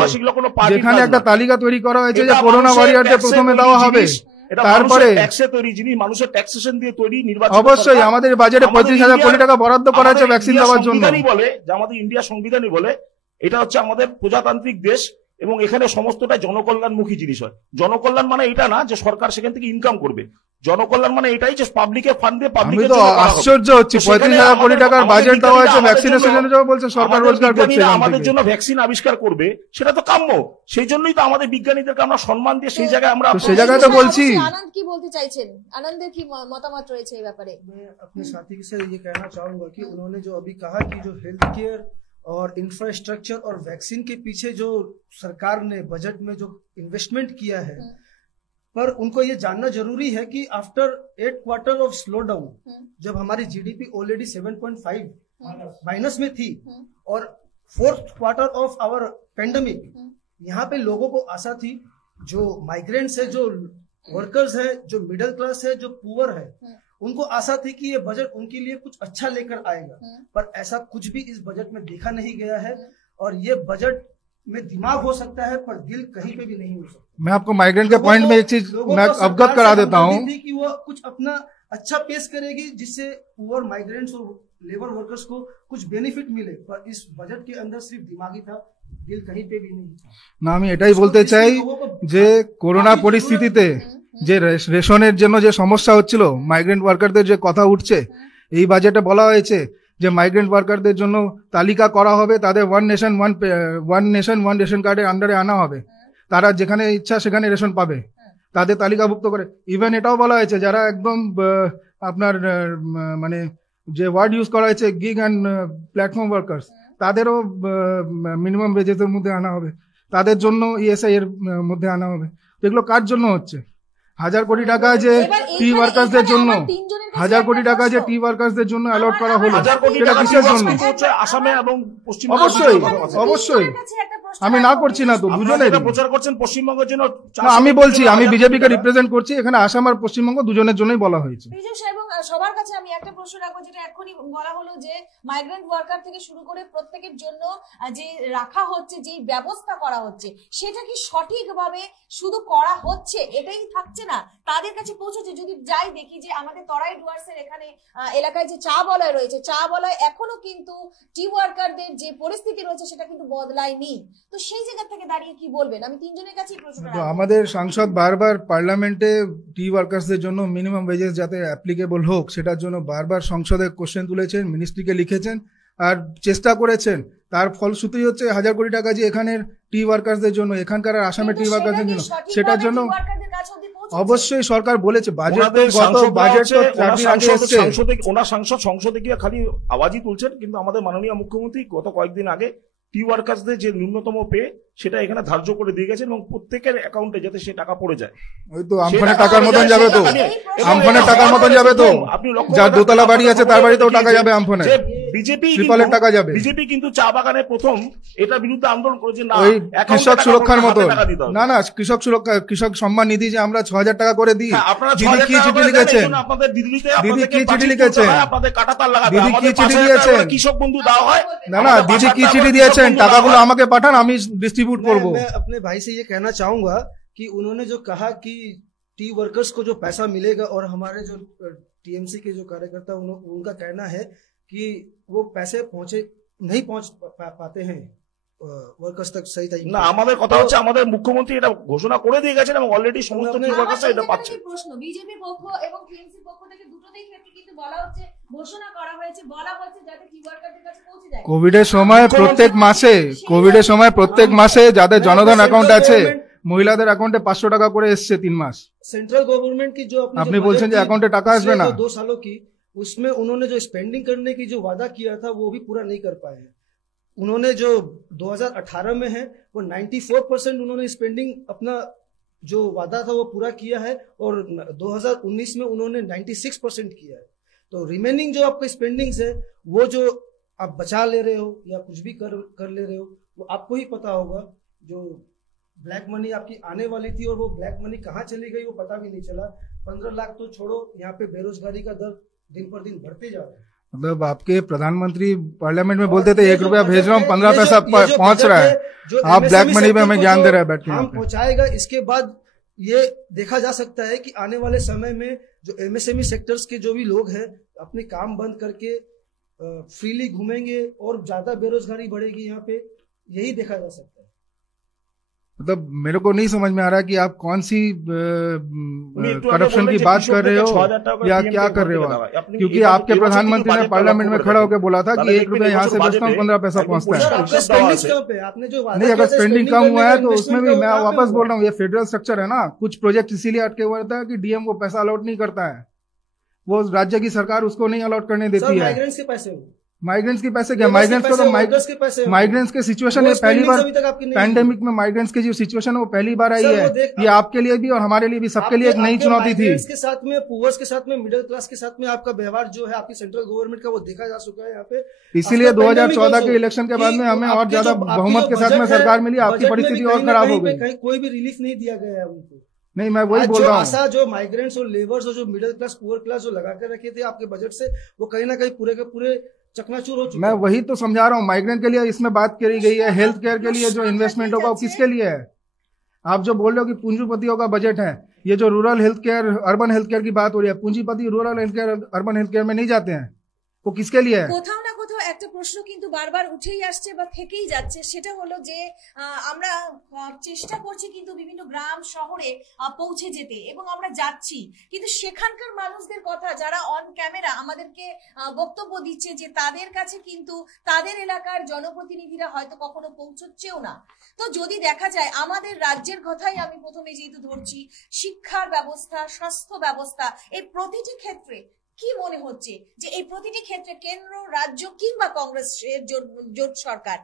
যেখানে একটা তালিকা তৈরি করা হয়েছে যে করোনা ওয়ারিয়ারদের প্রথমে দেওয়া হবে, তারপরে ট্যাক্সে তৈরি জিনিস, মানুষের ট্যাক্সেশন দিয়ে তৈরি নির্বাচন। অবশ্যই আমাদের বাজেটে 25,000 কোটি টাকা বরাদ্দ করা হয়েছে ভ্যাকসিন দেওয়ার জন্য। বলে যে আমাদের ইন্ডিয়া সংবিধানই বলে এটা হচ্ছে আমাদের প্রজাতান্ত্রিক দেশ, এবং এখানে সমস্তটা জনকল্যাণমুখী জিনিস হয়। জনকল্যাণ মানে এটা না যে সরকার সেখান থেকে ইনকাম করবে, জনকল্যাণ মানে এটাই যে পাবলিকের ফান্ড দিয়ে পাবলিকের জন্য। আশ্চর্য হচ্ছে 35,000 কোটি টাকার বাজেট দেওয়া হয়েছে ভ্যাকসিনেশনের জন্য, বলছে সরকার রোজগার করছে, আমাদের জন্য ভ্যাকসিন আবিষ্কার করবে, সেটা তো কাম্য। সেই জন্যই তো আমাদের বিজ্ঞানীদেরকে আমরা সম্মান দিয়ে সেই জায়গায় আমরা, সেই জায়গায় তো বলছি। আনন্দ কি বলতে চাইছেন, আনন্দের কি মতামত রয়েছে এই ব্যাপারে? मैं अपने साथी के साथ ये कहना चाहूंगा कि उन्होंने जो अभी कहा कि जो हेल्थ केयर और इंफ्रास्ट्रक्चर और वैक्सीन के पीछे जो सरकार ने बजट में जो इन्वेस्टमेंट किया है, पर उनको ये जानना जरूरी है कि after 8 quarter of slow down, जब हमारी जीडीपी ऑलरेडी 7.5 माइनस में थी, और 4th quarter of our pandemic, यहाँ पे लोगों को आशा थी, जो माइग्रेंट्स है, जो वर्कर्स है, जो मिडिल क्लास है, जो पुअर है, उनको आशा थी कि ये बजट उनके लिए कुछ अच्छा लेकर आएगा, पर ऐसा कुछ भी इस बजट में देखा नहीं गया है। और ये बजट में दिमाग हो सकता है पर दिल कहीं पे भी नहीं हो सकता। मैं आपको माइग्रेंट के पॉइंट में एक चीज मैं अवगत करा देता हूँ कि वो कुछ अपना अच्छा पेश करेगी जिससे पुअर माइग्रेंट्स और लेबर वर्कर्स को कुछ बेनिफिट मिले, पर इस बजट के अंदर सिर्फ दिमागी था, दिल कहीं पे भी नहीं था। না আমি এটাই বলতে চাই যে করোনা পরিস্থিতিতে যে রেশনের জন্য যে সমস্যা হচ্ছিল, মাইগ্রেন্ট ওয়ার্কারদের যে কথা উঠছে, এই বাজেটে বলা হয়েছে যে মাইগ্রেন্ট ওয়ার্কারদের জন্য তালিকা করা হবে, তাদের ওয়ান নেশন ওয়ান রেশন কার্ডের আন্ডারে আনা হবে, তারা যেখানে ইচ্ছা সেখানে রেশন পাবে, তাদের তালিকাভুক্ত করে। ইভেন এটাও বলা হয়েছে যারা একদম আপনার মানে যে ওয়ার্ড ইউজ করা হয়েছে গিগ অ্যান্ড প্ল্যাটফর্ম ওয়ার্কার্স, তাদেরও মিনিমাম ওয়েজেসের মধ্যে আনা হবে, তাদের জন্য ইএসআই এর মধ্যে আনা হবে। তো এগুলো কার জন্য হচ্ছে? 1,000 কোটি টাকা যে টি ওয়ার্কার্সদের জন্য, 1,000 কোটি টাকা যে টি ওয়ার্কার্সদের জন্য অ্যালট করা হলো, সেটা কিসের জন্য? আসামে এবং পশ্চিমবঙ্গে অবশ্যই আমি না করছি না, তো দুজনেই প্রচার করছেন পশ্চিমবঙ্গের জন্য। আমি বলছি আমি বিজেপিকে রিপ্রেজেন্ট করছি, এখানে আসাম আর পশ্চিমবঙ্গ দুজনের জন্যই বলা হয়েছে। এবং সবার কাছে আমি একটা প্রশ্ন রাখবো, যেটা এখনই বলা হলো যে মাইগ্রেন্ট ওয়ার্কার থেকে শুরু করে প্রত্যেকের জন্য যে রাখা হচ্ছে, যে ব্যবস্থা করা হচ্ছে, সেটা কি সঠিকভাবে শুধু করা হচ্ছে? এটাই থাকছে না, তাদের কাছে পৌঁছেছে? যদি যাই দেখি যে আমাদের তরাই ডুয়ার্সের এখানে এলাকায় যে চা বলয় রয়েছে, চা বলয় এখনো কিন্তু টি ওয়ার্কারদের যে পরিস্থিতি রয়েছে সেটা কিন্তু বদলায়নি। তো সেই জায়গা থেকে দাঁড়িয়ে কি বলবেন? আমি তিনজনের কাছেই প্রশ্ন রাখবো। আমাদের সাংসদ বারবার পার্লামেন্টে টি ওয়ার্কার্সদের জন্য মিনিমাম ওয়েজেস যাতে অ্যাপ্লিকেবল হোক সেটার জন্য বারবার সংসদে কোশ্চেন তুলেছেন, মিনিস্ট্রিকে লিখেছেন আর চেষ্টা করেছেন। তার ফলশ্রুতি হচ্ছে 1,000 কোটি টাকা যে এখানের টি ওয়ার্কার্সদের জন্য, এখানকার আসামের টি ওয়ার্কার্সদের জন্য, সেটার জন্য অবশ্যই সরকার বলেছে বাজেটে ওনার সাংসদ সংসদে গিয়ে খালি আওয়াজই তুলছেন, কিন্তু আমাদের মাননীয় মুখ্যমন্ত্রী গত কয়েকদিন আগে টি ওয়ার্কার্সদের যে ন্যূনতম পে সেটা এখানে ধার্য করে দিয়ে গেছেন, এবং প্রত্যেকের অ্যাকাউন্টে যাতে সে টাকা পড়ে যায়। ওই তো আমফানের টাকার মতন যাবে, তো আমফানের টাকার মতন যাবে, তো যার দোতলা বাড়ি আছে তার বাড়িতেও টাকা যাবে আমফানের, বিজেপির টাকা যাবে। বিজেপি কিন্তু চা বাগানে প্রথম এটা বিরুদ্ধে আন্দোলন করেছে, না ওই কৃষক সুরক্ষার মতন, না না কৃষক সুরক্ষা, কৃষক সম্মান নিধি যে আমরা 6,000 টাকা করে দিই। দিদি কি চিঠি লিখেছেন? দিদি কি চিঠি লিখেছেন? দিদি কি চিঠি দিয়েছেন? কৃষক বন্ধু দেওয়া হয় না না, দিদি কি চিঠি দিয়েছেন? টাকাগুলো আমাকে পাঠান, আমি ডিস্ট্রিবিউট করব। मैं अपने भाई से ये कहना चाहूंगा कि उन्होंने जो कहा कि टी वर्कर्स को जो पैसा मिलेगा, और हमारे जो टीएमसी के जो कार्यकर्ता उनका कहना है कि वो पैसे नहीं पहुंच पाते हैं ওয়ার্কার্স তক সহি তাই না। আমাদের কথা হচ্ছে আমাদের মুখ্যমন্ত্রী এটা ঘোষণা করে দিয়ে গেছেন এবং অলরেডি সমস্ত টি ওয়ার্কার্স এটা পাচ্ছে। প্রশ্ন বিজেপি পক্ষ এবং টিএমসি পক্ষ থেকে দুটোতেই ক্ষেত্রে কিন্তু বলা হচ্ছে, ঘোষণা করা হয়েছে, বলা হচ্ছে যাতে টি ওয়ার্কারদের কাছে পৌঁছে যায়। কোভিডের সময় প্রত্যেক মাসে যাদের জনধন অ্যাকাউন্ট আছে মহিলাদের অ্যাকাউন্টে 500 টাকা করে এসছে 3 মাস। सेंट्रल गवर्नमेंट की जो আপনি বলছেন যে অ্যাকাউন্টে টাকা আসবে না, 2 सालों की उसमें उन्होंने जो स्पेंडिंग करने की जो वादा किया था वो भी पूरा नहीं कर पाए हैं। उन्होंने जो 2018 में है वो 94% उन्होंने स्पेंडिंग अपना जो वादा था वो पूरा किया है, और 2019 में उन्होंने 96% किया है। तो रिमेनिंग जो आपका स्पेंडिंग्स है वो जो आप बचा ले रहे हो या कुछ भी कर ले रहे हो, वो आपको ही पता होगा। जो ब्लैक मनी आपकी आने वाली थी और वो ब्लैक मनी कहाँ चली गई वो पता भी नहीं चला। 15 लाख तो छोड़ो, यहाँ पे बेरोजगारी का दर दिन पर दिन बढ़ते जा रहा है। मतलब आपके प्रधानमंत्री पार्लियामेंट में बोलते थे 1 रुपया भेज रहा हूँ, 15 पैसा पहुंच रहा है, आप ब्लैक मनी पे हमें ज्ञान दे रहे हैं बैठ के। हम पहुंचाएगा। इसके बाद ये देखा जा सकता है कि आने वाले समय में जो एमएसएमई सेक्टर्स के जो भी लोग हैं अपने काम बंद करके फ्रीली घूमेंगे और ज्यादा बेरोजगारी बढ़ेगी यहाँ पे, यही देखा जा सकता है। मतलब मेरे को नहीं समझ में आ रहा कि आप कौन सी करप्शन की बात कर रहे हो या क्या कर रहे हो आप, क्योंकि आपके प्रधानमंत्री ने पार्लियामेंट में खड़ा होकर बोला था कि 1 रुपया यहाँ से बेचता हूँ 15 पैसा पहुंचता है। नहीं, अगर स्पेंडिंग कम हुआ है तो उसमें भी मैं वापस बोल रहा हूँ, ये फेडरल स्ट्रक्चर है ना, कुछ प्रोजेक्ट इसीलिए अटके हुए रहता है कि डीएम को पैसा अलॉट नहीं करता है, वो राज्य की सरकार उसको नहीं अलॉट करने देती है। माइग्रेंट्स के पैसे क्या, माइग्रेंट्स को तो माइग्रेंट्स के सिचुएशन है पहली बार पैंडेमिक में, माइग्रेंट्स की जो सिचुएशन है वो पहली बार आई है। ये आपके लिए भी और हमारे लिए भी, सबके लिए एक नई चुनौती थी। इसके साथ में पुअर्स के साथ में मिडिल क्लास के साथ में आपका व्यवहार जो है आपकी सेंट्रल गवर्नमेंट का वो देखा जा चुका है यहाँ पे। इसीलिए 2014 के इलेक्शन के बाद में हमें और ज्यादा बहुमत के साथ में सरकार मिली, आपकी परिस्थिति और खराब हो गई। कहीं कोई भी रिलीफ नहीं दिया गया है उनको। नहीं, मैं वही बोल रहा हूँ, आशा जो माइग्रेंट्स और लेबर्स और जो मिडिल क्लास पुअर क्लास जो लगा कर रखे थे आपके बजट से, वो कहीं ना कहीं पूरे के पूरे चकनाचूर हो चुके। मैं वही तो समझा रहा हूँ, माइग्रेंट के लिए इसमें बात करी गई है, हेल्थ केयर के लिए जो इन्वेस्टमेंट होगा वो किसके लिए है? आप जो बोल रहे हो कि पूंजीपतियों का बजट है, ये जो rural health care urban health care की बात हो रही है, पूंजीपति rural health care urban health care में नहीं जाते हैं, वो किसके लिए है? কোথাও না কোথাও একটা প্রশ্ন কিন্তু বারবার উঠেই আসছে বা থেকেই যাচ্ছে, সেটা হলো যে আমরা চেষ্টা করছি কিন্তু বিভিন্ন গ্রাম শহরে পৌঁছে যেতে, এবং আমরা যাচ্ছি, কিন্তু সেখানকার মানুষদের কথা যারা অন ক্যামেরা আমাদেরকে বক্তব্য দিচ্ছে যে তাদের কাছে কিন্তু তাদের এলাকার জনপ্রতিনিধিরা হয়তো কখনো পৌঁছচ্ছেও না। তো যদি দেখা যায় আমাদের রাজ্যের কথাই আমি প্রথমে যেহেতু ধরছি, শিক্ষার ব্যবস্থা, স্বাস্থ্য ব্যবস্থা, এই প্রতিটি ক্ষেত্রে কি মনে হচ্ছে যে এই প্রতিটি ক্ষেত্রে কেন্দ্র, রাজ্য কিংবা কংগ্রেসের জোট সরকার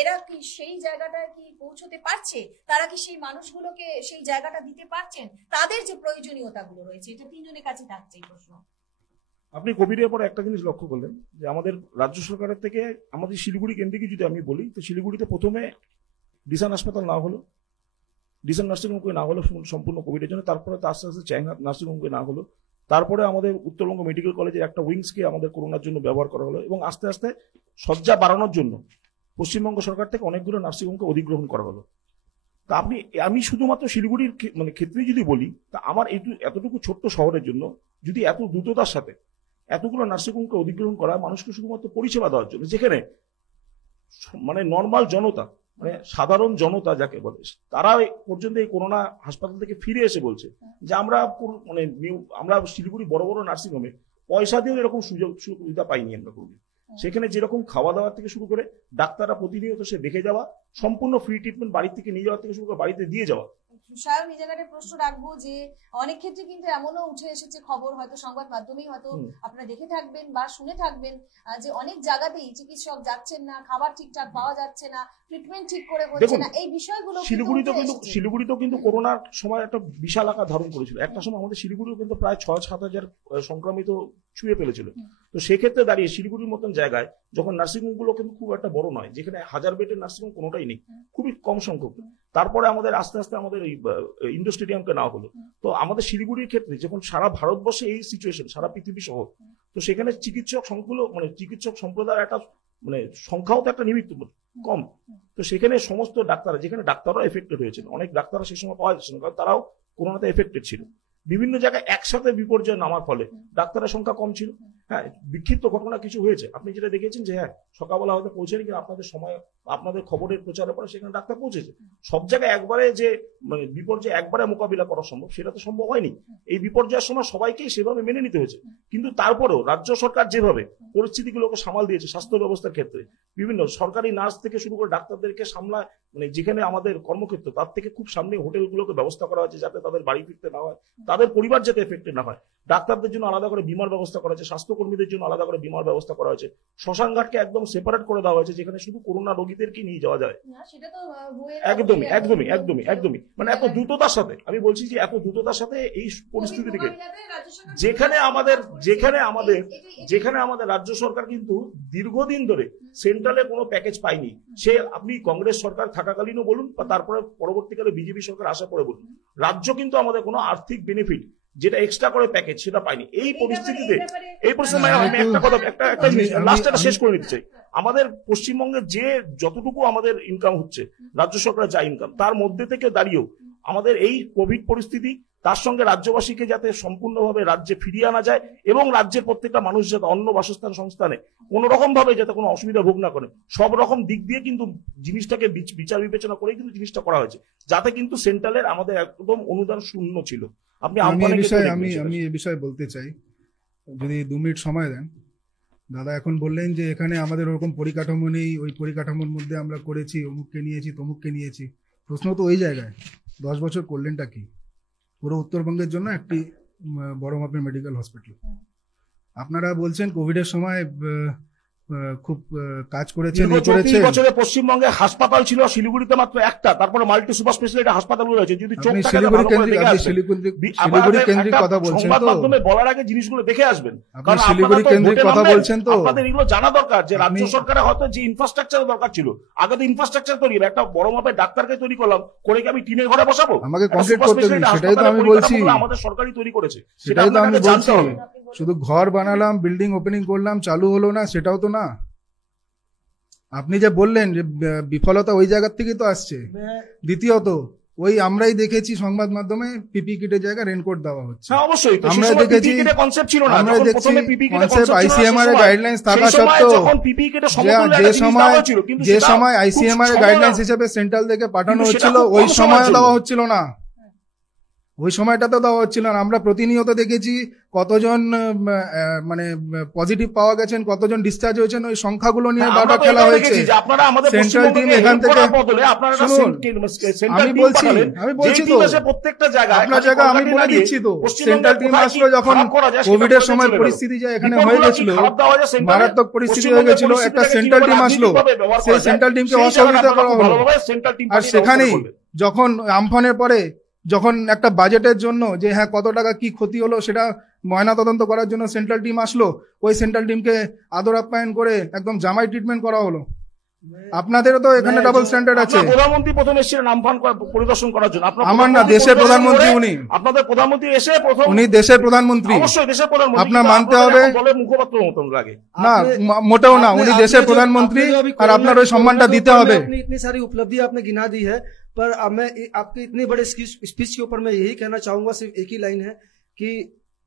এরা কি সেই জায়গাটায় কি পৌঁছতে পারছে? তারা কি সেই মানুষগুলোকে সেই জায়গাটা দিতে পারছেন? তাদের যে প্রয়োজনীয়তাগুলো রয়েছে, এটা তিনজনের কাছে থাকছে এই প্রশ্ন। আপনি কোভিডের পর একটা জিনিস লক্ষ্য করলেন যে আমাদের রাজ্য সরকারের থেকে আমাদের শিলিগুড়ি কেন্দ্রিক যদি আমি বলি, তো শিলিগুড়িতে প্রথমে ডিসান হাসপাতাল না হলো, ডিসান নার্সিংহোমকে না হলো সম্পূর্ণ কোভিডের জন্য, তারপরে তো আস্তে আস্তে চ্যাং নার্সিংহোমকে না হলো, তারপরে আমাদের উত্তরবঙ্গ মেডিকেল কলেজের একটা উইংসকে আমাদের করোনার জন্য ব্যবহার করা হলো, এবং আস্তে আস্তে শয্যা বাড়ানোর জন্য পশ্চিমবঙ্গ সরকার থেকে অনেকগুলো নার্সিংহোমকে অধিগ্রহণ করা হলো। তা আমি শুধুমাত্র শিলিগুড়ির মানে ক্ষেত্রে যদি বলি, তা আমার এতটুকু ছোট্ট শহরের জন্য যদি এত দ্রুততার সাথে এতগুলো নার্সিংহোমকে অধিগ্রহণ করা, মানুষকে শুধুমাত্র পরিষেবা দেওয়ার জন্য, যেখানে মানে নর্মাল জনতা, মানে সাধারণ জনতা যাকে বলে, তারা পর্যন্ত এই করোনা হাসপাতাল থেকে ফিরে এসে বলছে যে আমরা শিলিগুড়ি বড় বড় নার্সিংহোমে পয়সা দিয়েও এরকম সুযোগ সুবিধা পাইনি আমরা কোনো। সেখানে যেরকম খাওয়া দাওয়া থেকে শুরু করে ডাক্তাররা প্রতিনিয়ত সে দেখে যাওয়া, সম্পূর্ণ ফ্রি ট্রিটমেন্ট বাড়ি থেকে নিয়ে যাওয়া থেকে শুরু করে বাড়িতে দিয়ে যাওয়া। সায়ন, এই জায়গাটা প্রশ্ন রাখবো যে অনেক ক্ষেত্রে কিন্তু এমনও উঠে এসেছে খবর, হয়তো সংবাদ মাধ্যমেই হয়তো আপনারা দেখে থাকবেন বা শুনে থাকবেন, যে অনেক জায়গাতেই চিকিৎসক যাচ্ছেন না, খাবার ঠিকঠাক পাওয়া যাচ্ছে না, ট্রিটমেন্ট ঠিক করে হচ্ছে না, এই বিষয়গুলো শিলিগুড়িতেও কিন্তু করোনার সময় একটা বিশাল আকার ধারণ করেছিল। একটা সময় আমাদের শিলিগুড়িও কিন্তু প্রায় 6-7 হাজার সংক্রমিত ছুঁয়ে ফেলেছিল। তো সেক্ষেত্রে দাঁড়িয়ে শিলিগুড়ির মতন জায়গায় যখন নার্সিংহোম গুলো কিন্তু খুব একটা বড় নয়, যেখানে 1000 বেডের নার্সিংহোম কোনোটাই নেই, খুবই কম সংখ্যক, তারপরে আমাদের আস্তে আস্তে আমাদের এই ইন্ডোর স্টেডিয়ামকে নেওয়া হলো। তো আমাদের শিলিগুড়ির ক্ষেত্রে যখন সারা ভারতবর্ষে এই সিচুয়েশন, সারা পৃথিবী সহ, তো সেখানে চিকিৎসক সংখ্যাগুলো মানে চিকিৎসক সম্প্রদায়ের একটা মানে সংখ্যাও তো একটা নিমিত্ত কম। তো সেখানে সমস্ত ডাক্তাররা, যেখানে ডাক্তাররা এফেক্টেড হয়েছিল, অনেক ডাক্তাররা সেই সময় পাওয়া যাচ্ছে না, কারণ তারাও করোনাতে এফেক্টেড ছিল। বিভিন্ন জায়গায় একসাথে বিপর্যয় নামার ফলে ডাক্তারের সংখ্যা কম ছিল। হ্যাঁ, বিক্ষিপ্ত ঘটনা কিছু হয়েছে, আপনি যেটা দেখেছেন যে হ্যাঁ সকালবেলা হয়তো পৌঁছেনি, কিন্তু আপনাদের সময় আপনাদের খবরের প্রচারের পরে সেখানে ডাক্তার পৌঁছেছে। সব জায়গায় একবারে যে মানে বিপর্যয় একবারে মোকাবিলা করা সম্ভব, সেটা তো সম্ভব হয়নি। এই বিপর্যয়ের সময় সবাইকেই সেভাবে মেনে নিতে হয়েছে, কিন্তু তারপরেও রাজ্য সরকার যেভাবে পরিস্থিতিগুলোকে সামাল দিয়েছে স্বাস্থ্য ব্যবস্থার ক্ষেত্রে, বিভিন্ন সরকারি নার্স থেকে শুরু করে ডাক্তারদেরকে সামলায়, মানে যেখানে আমাদের কর্মক্ষেত্র তার থেকে খুব সামনে হোটেলগুলোকে ব্যবস্থা করা হয়েছে যাতে তাদের বাড়ি ফিরতে না হয়, তাদের পরিবার যাতে এফেক্টেড না হয়, ডাক্তারদের জন্য আলাদা করে বীমার ব্যবস্থা করা হয়েছে, স্বাস্থ্য কর্মীদের জন্য আলাদা করে বিমার ব্যবস্থা করা হয়েছে, শ্মশান ঘাটকে একদম সেপারেট করে দেওয়া হয়েছে, যেখানে শুধু করোনা রোগীদেরকে নিয়ে যাওয়া যায়। একদমই মানে এত দ্রুততার সাথে, আমি বলছি যে এত দ্রুততার সাথে এই পরিস্থিতি থেকে, যেখানে আমাদের রাজ্য সরকার কিন্তু দীর্ঘদিন ধরে সেন্ট্রালে কোনো প্যাকেজ পায়নি। সে আপনি কংগ্রেস সরকার থাকাকালীনও বলুন বা তারপরে পরবর্তীকালে বিজেপি সরকার আসার পরে বলুন, রাজ্য কিন্তু আমাদের কোনো আর্থিক বেনিফিট যেটা এক্সট্রা করে প্যাকেজ সেটা পাইনি। এই পরিস্থিতিতে আমি একটা কথা একটা লাস্ট একটা শেষ করে নিতে চাই। আমাদের পশ্চিমবঙ্গের যে যতটুকু আমাদের ইনকাম হচ্ছে, রাজ্য সরকারের যা ইনকাম, তার মধ্যে থেকে দাঁড়িয়েও আমাদের এই কোভিড পরিস্থিতি, তার সঙ্গে রাজ্যবাসীকে যাতে সম্পূর্ণভাবে রাজ্যে ফিরিয়ে আনা যায় এবং রাজ্যের প্রত্যেকটা মানুষ যাতে অন্য বাসস্থান সংস্থানে কোন রকম ভাবে যাতে কোনো অসুবিধা ভোগ না করে, সব রকম দিক দিয়ে কিন্তু জিনিসটাকে বিচার বিবেচনা করে কিন্তু জিনিসটা করা হয়েছে, যাতে কিন্তু সেন্ট্রালের আমাদের একদম অনুদান শূন্য ছিল। আপনি আমি এই বিষয়ে বলতে চাই, যদি 2 মিনিট সময় দেন। দাদা এখন বললেন যে এখানে আমাদের ওরকম পরিকাঠামো নেই, ওই পরিকাঠামোর মধ্যে আমরা করেছি, অমুককে নিয়েছি তমুককে নিয়েছি। প্রশ্ন তো ওই জায়গায়, 10 বছর করলেনটা কি? পুরো উত্তরবঙ্গের জন্য একটি বড় মাপের মেডিকেল হসপিটাল। আপনারা বলছেন কোভিডের সময় খুব কাজ করেছেন, বছরে পশ্চিমবঙ্গে হাসপাতাল ছিল শিলিগুড়িতে মাত্র একটা, তারপরে মাল্টি সুপার স্পেশালিটি হাসপাতালগুলো আছে। যদি শিলিগুড়ি কেন্দ্রিক কথা বলছেন তো, মাধ্যমে বলার আগে জিনিসগুলো দেখে আসবেন, কারণ শিলিগুড়ি কেন্দ্রিক কথা বলছেন তো, আপনাদের এগুলো জানা দরকার যে রাজ্য সরকারের হয়তো যে ইনফ্রাস্ট্রাকচার দরকার ছিল, আগে তো ইনফ্রাস্ট্রাকচার তৈরি, একটা বড় মাপের ডাক্তারকে তৈরি করলাম, করে কি আমি টিনের ঘরে বসাবো? আমাকে কমপ্লিট করতে দিন, সেটাই তো আমি বলছি। আমাদের সরকারই তৈরি করেছে, সেটাই তো আমি বলছি। শুধু ঘর বানালাম, বিল্ডিং ওপেনিং করলাম, চালু হলো না, সেটাও তো না। আপনি যে বললেন যে বিফলতা ওই জায়গা থেকেই তো আসছে। দ্বিতীয়ত, ওই আমরাই দেখেছি সংবাদ মাধ্যমে পিপি কিটের জায়গায় রেনকোট দেওয়া হচ্ছে। অবশ্যই আমরা দেখেছি, আমরা দেখছি কনসেপ্ট আইসিএমআর এর গাইডলাইন্স থাকা সত্ত্বেও, যে সময় আইসিএমআর এর গাইডলাইন্স হিসেবে সেন্ট্রাল থেকে পাঠানো হচ্ছিল, ওই সময় দেওয়া হচ্ছিল না, ওই সময়টাতে দেওয়া হচ্ছিল না। আমরা প্রতিনিয়ত দেখেছি কতজন মানে পজিটিভ পাওয়া গেছেন, কতজন ডিসচার্জ হয়েছেন, ওই সংখ্যাগুলো নিয়ে বারবার খেলা হয়েছে। সেন্ট্রাল টিম এখান থেকে, আমি বলছি তো প্রত্যেকটা জায়গায়, আপনার জায়গা আমি বলে দিচ্ছি তো, সেন্ট্রাল টিম আসলো যখন কোভিড এর সময় পরিস্থিতি যে এখানে হয়ে গেছিল, মারাত্মক পরিস্থিতি হয়ে গেছিল, একটা সেন্ট্রাল টিম আসলো, সেই সেন্ট্রাল টিমকে অসহযোগিতা করা হলো। আর সেখানেই যখন আমফানের পরে যখন একটা বাজেটের জন্য যে হ্যাঁ কত টাকা কি ক্ষতি হলো সেটা ময়না তদন্ত করার জন্য সেন্ট্রাল টিম আসলো, ওই সেন্ট্রাল টিমকে আদর আপ্যায়ন করে একদম জামাই ট্রিটমেন্ট করা হলো। আপনাদেরও তো এখানে ডাবল স্ট্যান্ডার্ড আছে। প্রধানমন্ত্রী প্রথম এসেছিলেন আমফান পরিদর্শন করার জন্য। আমার না, দেশের প্রধানমন্ত্রী উনি, আপনাদের প্রধানমন্ত্রী এসে প্রথম, উনি দেশের প্রধানমন্ত্রী, অবশ্যই দেশের প্রধানমন্ত্রী, আপনার মানতে হবে। মুখপাত্র মতন লাগে না, মোটেও না, উনি দেশের প্রধানমন্ত্রী, আর আপনার ওই সম্মানটা দিতে হবে। इतनी सारी उपलब्धि आपने गिना दी है, पर मैं आपकी इतनी बड़े स्पीच के ऊपर मैं यही कहना चाहूंगा, सिर्फ एक ही लाइन है कि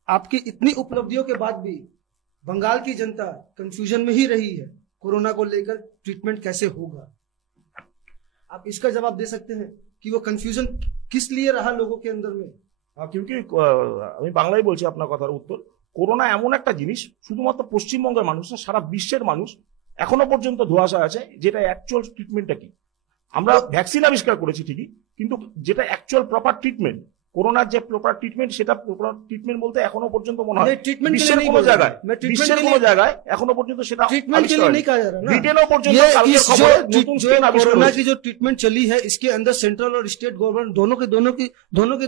आपकी इतनी उपलब्धियों के बाद भी बंगाल की जनता कंफ्यूजन में ही रही है कोरोना को लेकर, ट्रीटमेंट कैसे होगा। आप इसका जवाब दे सकते हैं कि वो कंफ्यूजन किस लिए रहा लोगों के अंदर में? क्योंकि আমি বাংলায় বলছি আপনার কথার উত্তর। করোনা এমন একটা জিনিস, শুধুমাত্র পশ্চিমবঙ্গের মানুষ না, সারা বিশ্বের মানুষ এখনো পর্যন্ত ধোঁয়াশা আছে যেটা অ্যাকচুয়াল ট্রিটমেন্টটা কি। আমরা ভ্যাকসিন আবিষ্কার করেছি ঠিকই, কিন্তু যেটা অ্যাকচুয়াল প্রপার ট্রিটমেন্ট, করোনার যে প্রপার ট্রিটমেন্ট, সেটা প্রপার ট্রিটমেন্ট বলতে এখনো পর্যন্ত মনে হয় বিশ্বের কোনো জায়গায় এখনো পর্যন্ত সেটা ट्रीटमेंट के लिए नहीं कहा जा रहा ना। ब्रिटेनों पর্যন্ত কালকের খবরে নতুন স্ট্রেন আবিষ্কার कोरोना की जो ट्रीटमेंट चली है, इसके अंदर सेंट्रल और स्टेट गवर्नमेंट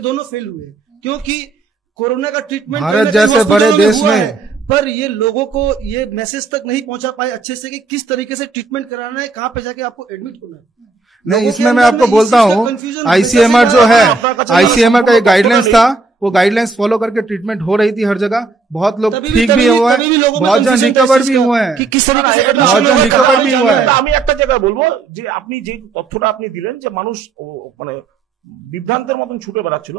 दोनों फेल हुए, क्योंकि कोरोना का ट्रीटमेंट भारत जैसे बड़े देश में, पर ये लोगों को ये मैसेज तक नहीं पहुंचा पाए अच्छे से कि किस तरीके से ट्रीटमेंट कराना है, कहाँ पे जाके आपको एडमिट होना है। नहीं, इसमें मैं आपको बोलता हूँ, आईसीएमआर जो है, आईसीएमआर का एक गाइडलाइंस था, वो गाइडलाइंस फॉलो करके ट्रीटमेंट हो रही थी हर जगह। बहुत लोग ठीक भी हुए हैं, बहुत जन रिकवर भी हुए हैं, किस तरीके से बहुत जन रिकवर भी हुए हैं। আমি একটা জায়গায় বলবো যে আপনি যে তথ্যটা আপনি দিলেন যে মানুষ মানে বিভ্রান্তের মতন ছুটে বেড়াচ্ছিল,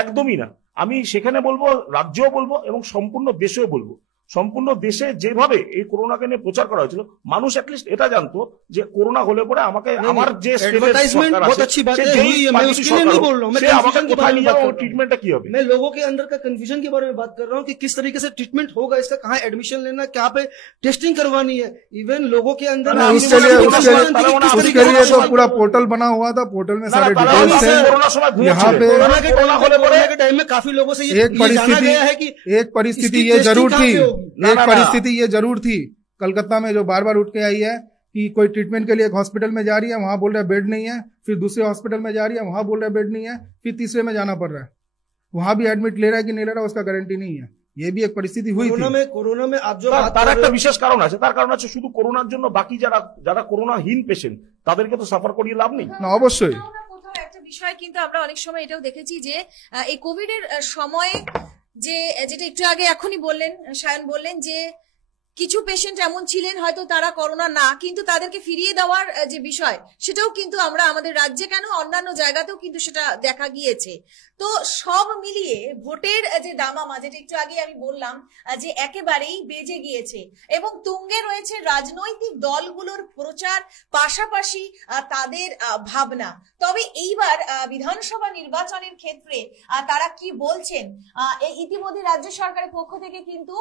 একদমই না। আমি সেখানে বলবো, রাজ্যও বলবো এবং সম্পূর্ণ দেশেও বলবো, সম্পূর্ণ দেশে যেভাবে এই করোনাকে নিয়ে প্রচার করা হয়েছিল, মানুষ অ্যাটলিস্ট এটা জানতো যে করোনা হলে পরে আমাকে আমার যে एडवर्टाइजमेंट बहुत अच्छी बात है हुई है, मैं उसके लिए नहीं बोल रहा हूँ, मैं कंफ्यूजन के बारे में बात कर रहा हूँ। ट्रीटमेंटটা কি হবে, मैं लोगों के अंदर का कंफ्यूजन के बारे में बात कर रहा हूँ कि किस तरीके से ट्रीटमेंट होगा, इसका कहाँ एडमिशन लेना, कहाँ पे टेस्टिंग करवानी है, इवन लोगों के अंदर उसके लिए तो पूरा पोर्टल बना हुआ था, पोर्टल में सारे डिटेल्स थे। यहाँ पे कोरोना के टाइम में काफी लोगों से ये जाना गया है कि एक परिस्थिति ये जरूर थी कलकत्ता में जो बार बार उठ के आई है कि कोई ट्रीटमेंट के लिए एक हॉस्पिटल में जा रही है, वहां बोल रहा है बेड नहीं है, फिर दूसरे हॉस्पिटल में जा रही है, वहां बोल रहा है बेड नहीं है, फिर तीसरे में जाना पड़ रहा है, वहां भी एडमिट ले रहा है कि नहीं ले रहा है उसका गारंटी नहीं है। ये भी एक परिस्थिति हुई थी। कोरोना में आप जो তার একটা বিশেষ কারণ আছে, তার কারণ আছে শুধু করোনার জন্য বাকি যারা করোনাহীন পেশেন্ট তাদেরকে তো সাফার করিয়ে লাভ নেই। না অবশ্যই একটা বিষয় কিন্তু আমরা অনেক সময় এটাও দেখেছি যে এই কোভিড এর সময় যেটা একটু আগে এখনই বললেন সায়ন বললেন যে কিছু পেশেন্ট এমন ছিলেন হয়তো তারা করোনা না, কিন্তু তাদেরকে ফিরিয়ে দেওয়ার যে বিষয় সেটাও কিন্তু আমরা আমাদের রাজ্যে কেন অন্যান্য জায়গাতেও কিন্তু সেটা দেখা গিয়েছে। তো সব মিলিয়ে ভোটের যে দামামা যেটা একটু আগে আমি বললাম যে একেবারেই বেজে গিয়েছে এবং তুঙ্গে রয়েছে রাজনৈতিক দলগুলোর প্রচার, পাশাপাশি তাদের ভাবনা। তবে এইবার বিধানসভা নির্বাচনের ক্ষেত্রে তারা কি বলছেন, ইতিমধ্যে রাজ্য সরকারের পক্ষ থেকে কিন্তু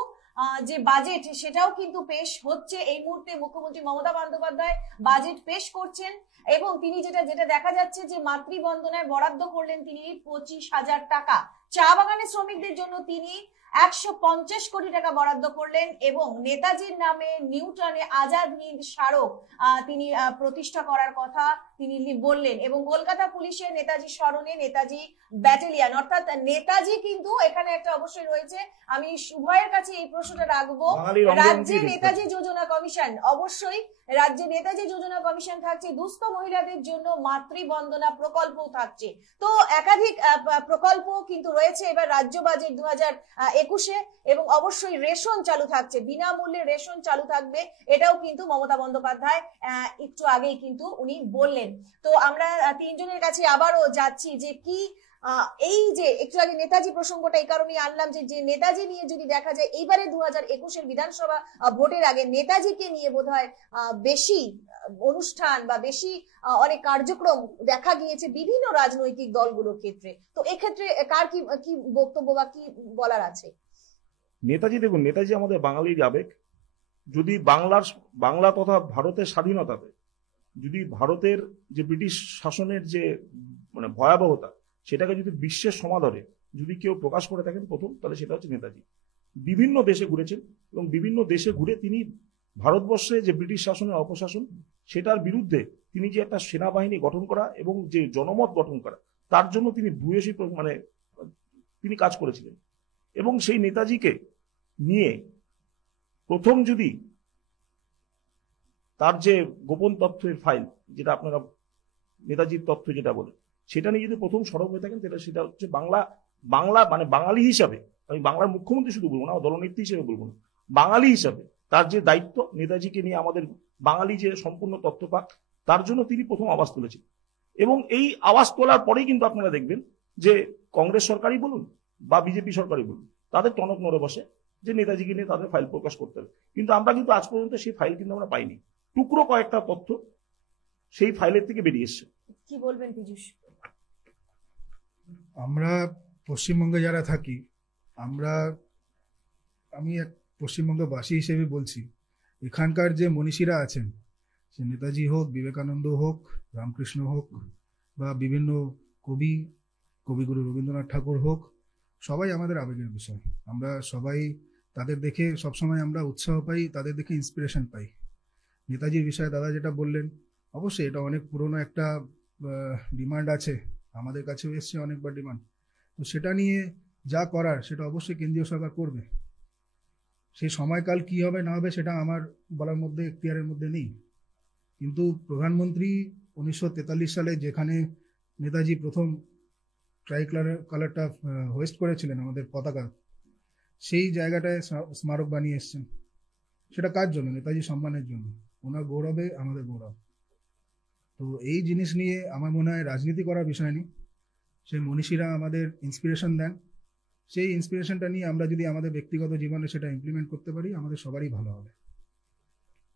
যে বাজেট সেটাও কিন্তু পেশ হচ্ছে। এই মুহূর্তে মুখ্যমন্ত্রী মমতা বন্দ্যোপাধ্যায় বাজেট পেশ করছেন এবং তিনি যেটা দেখা যাচ্ছে যে মাতৃবন্দনায় বরাদ্দ করলেন তিনি 25,000 টাকা, চা বাগানের শ্রমিকদের জন্য তিনি 150 কোটি টাকা বরাদ্দ করলেন এবং নেতাজির নামে নিউটনে আজাদ হিন্দ স্মারক তিনি প্রতিষ্ঠা করার কথা তিনি বললেন এবং কলকাতা পুলিশের নেতাজি স্মরণে নেতাজি ব্যাটালিয়ন, অর্থাৎ নেতাজি কিন্তু এখানে একটা অবশ্যই রয়েছে। আমি উভয়ের কাছে এই প্রশ্নটা রাখবো, রাজ্যে নেতাজি যোজনা কমিশন, অবশ্যই রাজ্যে নেতাজি যোজনা কমিশন থাকছে, দুস্থ মহিলাদের জন্য মাতৃবন্দনা প্রকল্পও থাকছে, তো একাধিক প্রকল্প কিন্তু রয়েছে এবার রাজ্য বাজেট 2021-এ এবং অবশ্যই রেশন চালু থাকছে, বিনামূল্যে রেশন চালু থাকবে, এটাও কিন্তু মমতা বন্দ্যোপাধ্যায় একটু আগেই কিন্তু উনি বললেন। তো আমরা তিনজনের কাছে আবারও যাচ্ছি যে কি এই যে একটু আগে নেতাজি প্রসঙ্গটা এই কারণে আনলাম যে নেতাজি নিয়ে যদি দেখা যায় এইবারে 2021-এর বিধানসভা ভোটের আগে নেতাজিকে নিয়ে বোধহয় বেশি অনুষ্ঠান বা বেশি অনেক কার্যক্রম দেখা গিয়েছে বিভিন্ন রাজনৈতিক দলগুলোর ক্ষেত্রে। তো এক্ষেত্রে কার কি বক্তব্য বা কি বলার আছে? নেতাজি দেখুন, নেতাজি আমাদের বাঙালির আবেগ। যদি বাংলা তথা ভারতের স্বাধীনতাতে যদি ভারতের যে ব্রিটিশ শাসনের যে মানে ভয়াবহতা সেটাকে যদি বিশ্বের সমাদরে যদি কেউ প্রকাশ করে থাকেন প্রথম, তাহলে সেটা হচ্ছে নেতাজি। বিভিন্ন দেশে ঘুরেছেন এবং বিভিন্ন দেশে ঘুরে তিনি ভারতবর্ষে যে ব্রিটিশ শাসনের অপশাসন সেটার বিরুদ্ধে তিনি যে একটা সেনাবাহিনী গঠন করা এবং যে জনমত গঠন করা তার জন্য তিনি ভূয়সী মানে তিনি কাজ করেছিলেন। এবং সেই নেতাজিকে নিয়ে প্রথম যদি তার যে গোপন তথ্যের ফাইল যেটা আপনারা নেতাজির তথ্য যেটা বলে সেটা নিয়ে যদি প্রথম সরব হয়ে থাকেন সেটা হচ্ছে বাংলা মানে বাঙালি হিসাবে, আমি বাংলার মুখ্যমন্ত্রী শুধু বলবো না, দলনেত্রী হিসেবে বলবো না, বাঙালি হিসাবে তার যে দায়িত্ব নেতাজিকে নিয়ে আমাদের বাঙালি যে সম্পূর্ণ তথ্য পাক তার জন্য তিনি প্রথম আওয়াজ তুলেছেন। এবং এই আওয়াজ তোলার পরেই কিন্তু আপনারা দেখবেন যে কংগ্রেস সরকারই বলুন বা বিজেপি সরকারই বলুন তাদের টনক নড়ে বসে যে নেতাজিকে নিয়ে তাদের ফাইল প্রকাশ করতে হবে। কিন্তু আমরা কিন্তু আজ পর্যন্ত সেই ফাইল কিন্তু আমরা পাইনি, টুকরো কয়েকটা তথ্য সেই ফাইলের থেকে বেরিয়ে এসছে। কি বলবেন পীযূষ? আমরা পশ্চিমবঙ্গে যারা থাকি আমি এক পশ্চিমবঙ্গবাসী হিসেবে বলছি, এখানকার যে মনীষীরা আছেন সে নেতাজি হোক, বিবেকানন্দ হোক, রামকৃষ্ণ হোক বা বিভিন্ন কবিগুরু রবীন্দ্রনাথ ঠাকুর হোক, সবাই আমাদের আবেগের বিষয়। আমরা সবাই তাদের দেখে সবসময় আমরা উৎসাহ পাই, তাদের দেখে ইন্সপিরেশন পাই। নেতাজির বিষয়ে দাদা যেটা বললেন, অবশ্যই এটা অনেক পুরনো একটা ডিমান্ড আছে, আমাদের কাছেও এসছে অনেকবার ডিমান্ড। তো সেটা নিয়ে যা করার সেটা অবশ্যই কেন্দ্রীয় সরকার করবে। সেই সময়কাল কি হবে না হবে সেটা আমার বলার মধ্যে এখতিয়ারের মধ্যে নেই। কিন্তু প্রধানমন্ত্রী 1943 সালে যেখানে নেতাজি প্রথম ট্রাই কালারটা হোয়েস্ট করেছিলেন আমাদের পতাকা, সেই জায়গাটায় স্মারক বানিয়ে এসছেন। সেটা কার জন্য? নেতাজি সম্মানের জন্য। ওনার গৌরবে আমাদের গৌরব। তো এই জিনিস নিয়ে আমার মনে হয় রাজনীতি করার বিষয় নেই। সেই মনীষীরা আমাদের ইন্সপিরেশন দেন, সেই ইন্সপিরেশনটা নিয়ে আমরা যদি আমাদের ব্যক্তিগত জীবনে সেটা ইমপ্লিমেন্ট করতে পারি আমাদের সবারই ভালো হবে।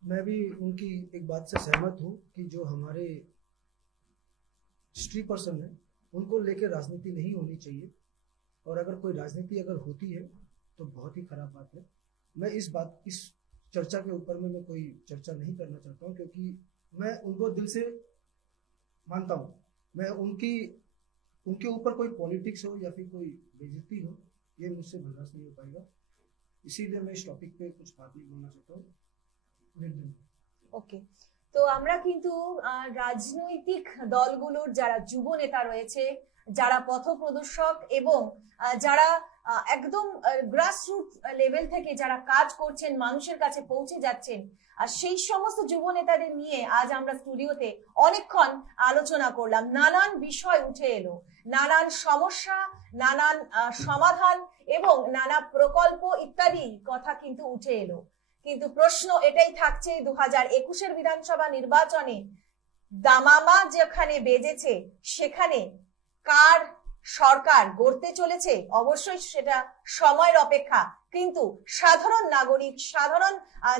मैं भी उनकी एक बात से सहमत हूँ कि जो हमारे हिस्ट्री पर्सन है उनको लेकर राजनीति नहीं होनी चाहिए, और अगर कोई राजनीति अगर होती है तो बहुत ही खराब बात है। मैं इस चर्चा के ऊपर में मैं कोई चर्चा नहीं करना चाहता हूँ, क्योंकि मैं उनको दिल से मानता हूँ। मैं उनके ऊपर कोई पॉलिटिक्स हो या फिर कोई बेइज्जती हो, ये मुझसे बर्दाश्त नहीं हो पाएगा। इसीलिए मैं इस टॉपिक पे कुछ बात नहीं बोलना चाहता हूँ। ওকে, তো আমরা কিন্তু রাজনৈতিক দলগুলোর যারা যুব নেতা রয়েছে, যারা পথপ্রদর্শক এবং যারা একদম গ্রাসরুট লেভেল থেকে যারা কাজ করছেন, মানুষের কাছে পৌঁছে যাচ্ছেন, আর সেই সমস্ত যুব নেতাদের নিয়ে আজ আমরা স্টুডিওতে অনেকক্ষণ আলোচনা করলাম। নানান বিষয় উঠে এলো, নানান সমস্যা, নানান সমাধান এবং নানা প্রকল্প ইত্যাদি কথা কিন্তু উঠে এলো। কিন্তু প্রশ্ন এটাই থাকছে, 2021-এর বিধানসভা নির্বাচনে দামামা যেখানে বেজেছে সেখানে কার সরকার গড়তে চলেছে অবশ্যই সেটা সময়ের অপেক্ষা। কিন্তু সাধারণ নাগরিক, সাধারণ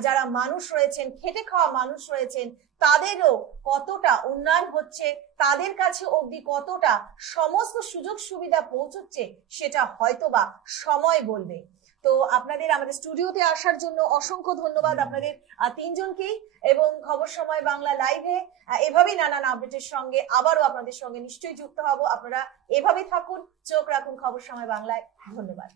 যারা মানুষ রয়েছেন, খেটে খাওয়া মানুষ রয়েছেন, তাদেরও কতটা উন্নয়ন হচ্ছে, তাদের কাছে অবধি কতটা সমস্ত সুযোগ সুবিধা পৌঁছচ্ছে সেটা হয়তোবা সময় বলবে। তো আপনাদের আমাদের স্টুডিওতে আসার জন্য অসংখ্য ধন্যবাদ আপনাদের তিনজনকেই, এবং খবর সময় বাংলা লাইভে এভাবেই নানান আপডেটের সঙ্গে আবারও আপনাদের সঙ্গে নিশ্চয়ই যুক্ত হব। আপনারা এভাবে থাকুন, চোখ রাখুন খবর সময় বাংলায়। ধন্যবাদ।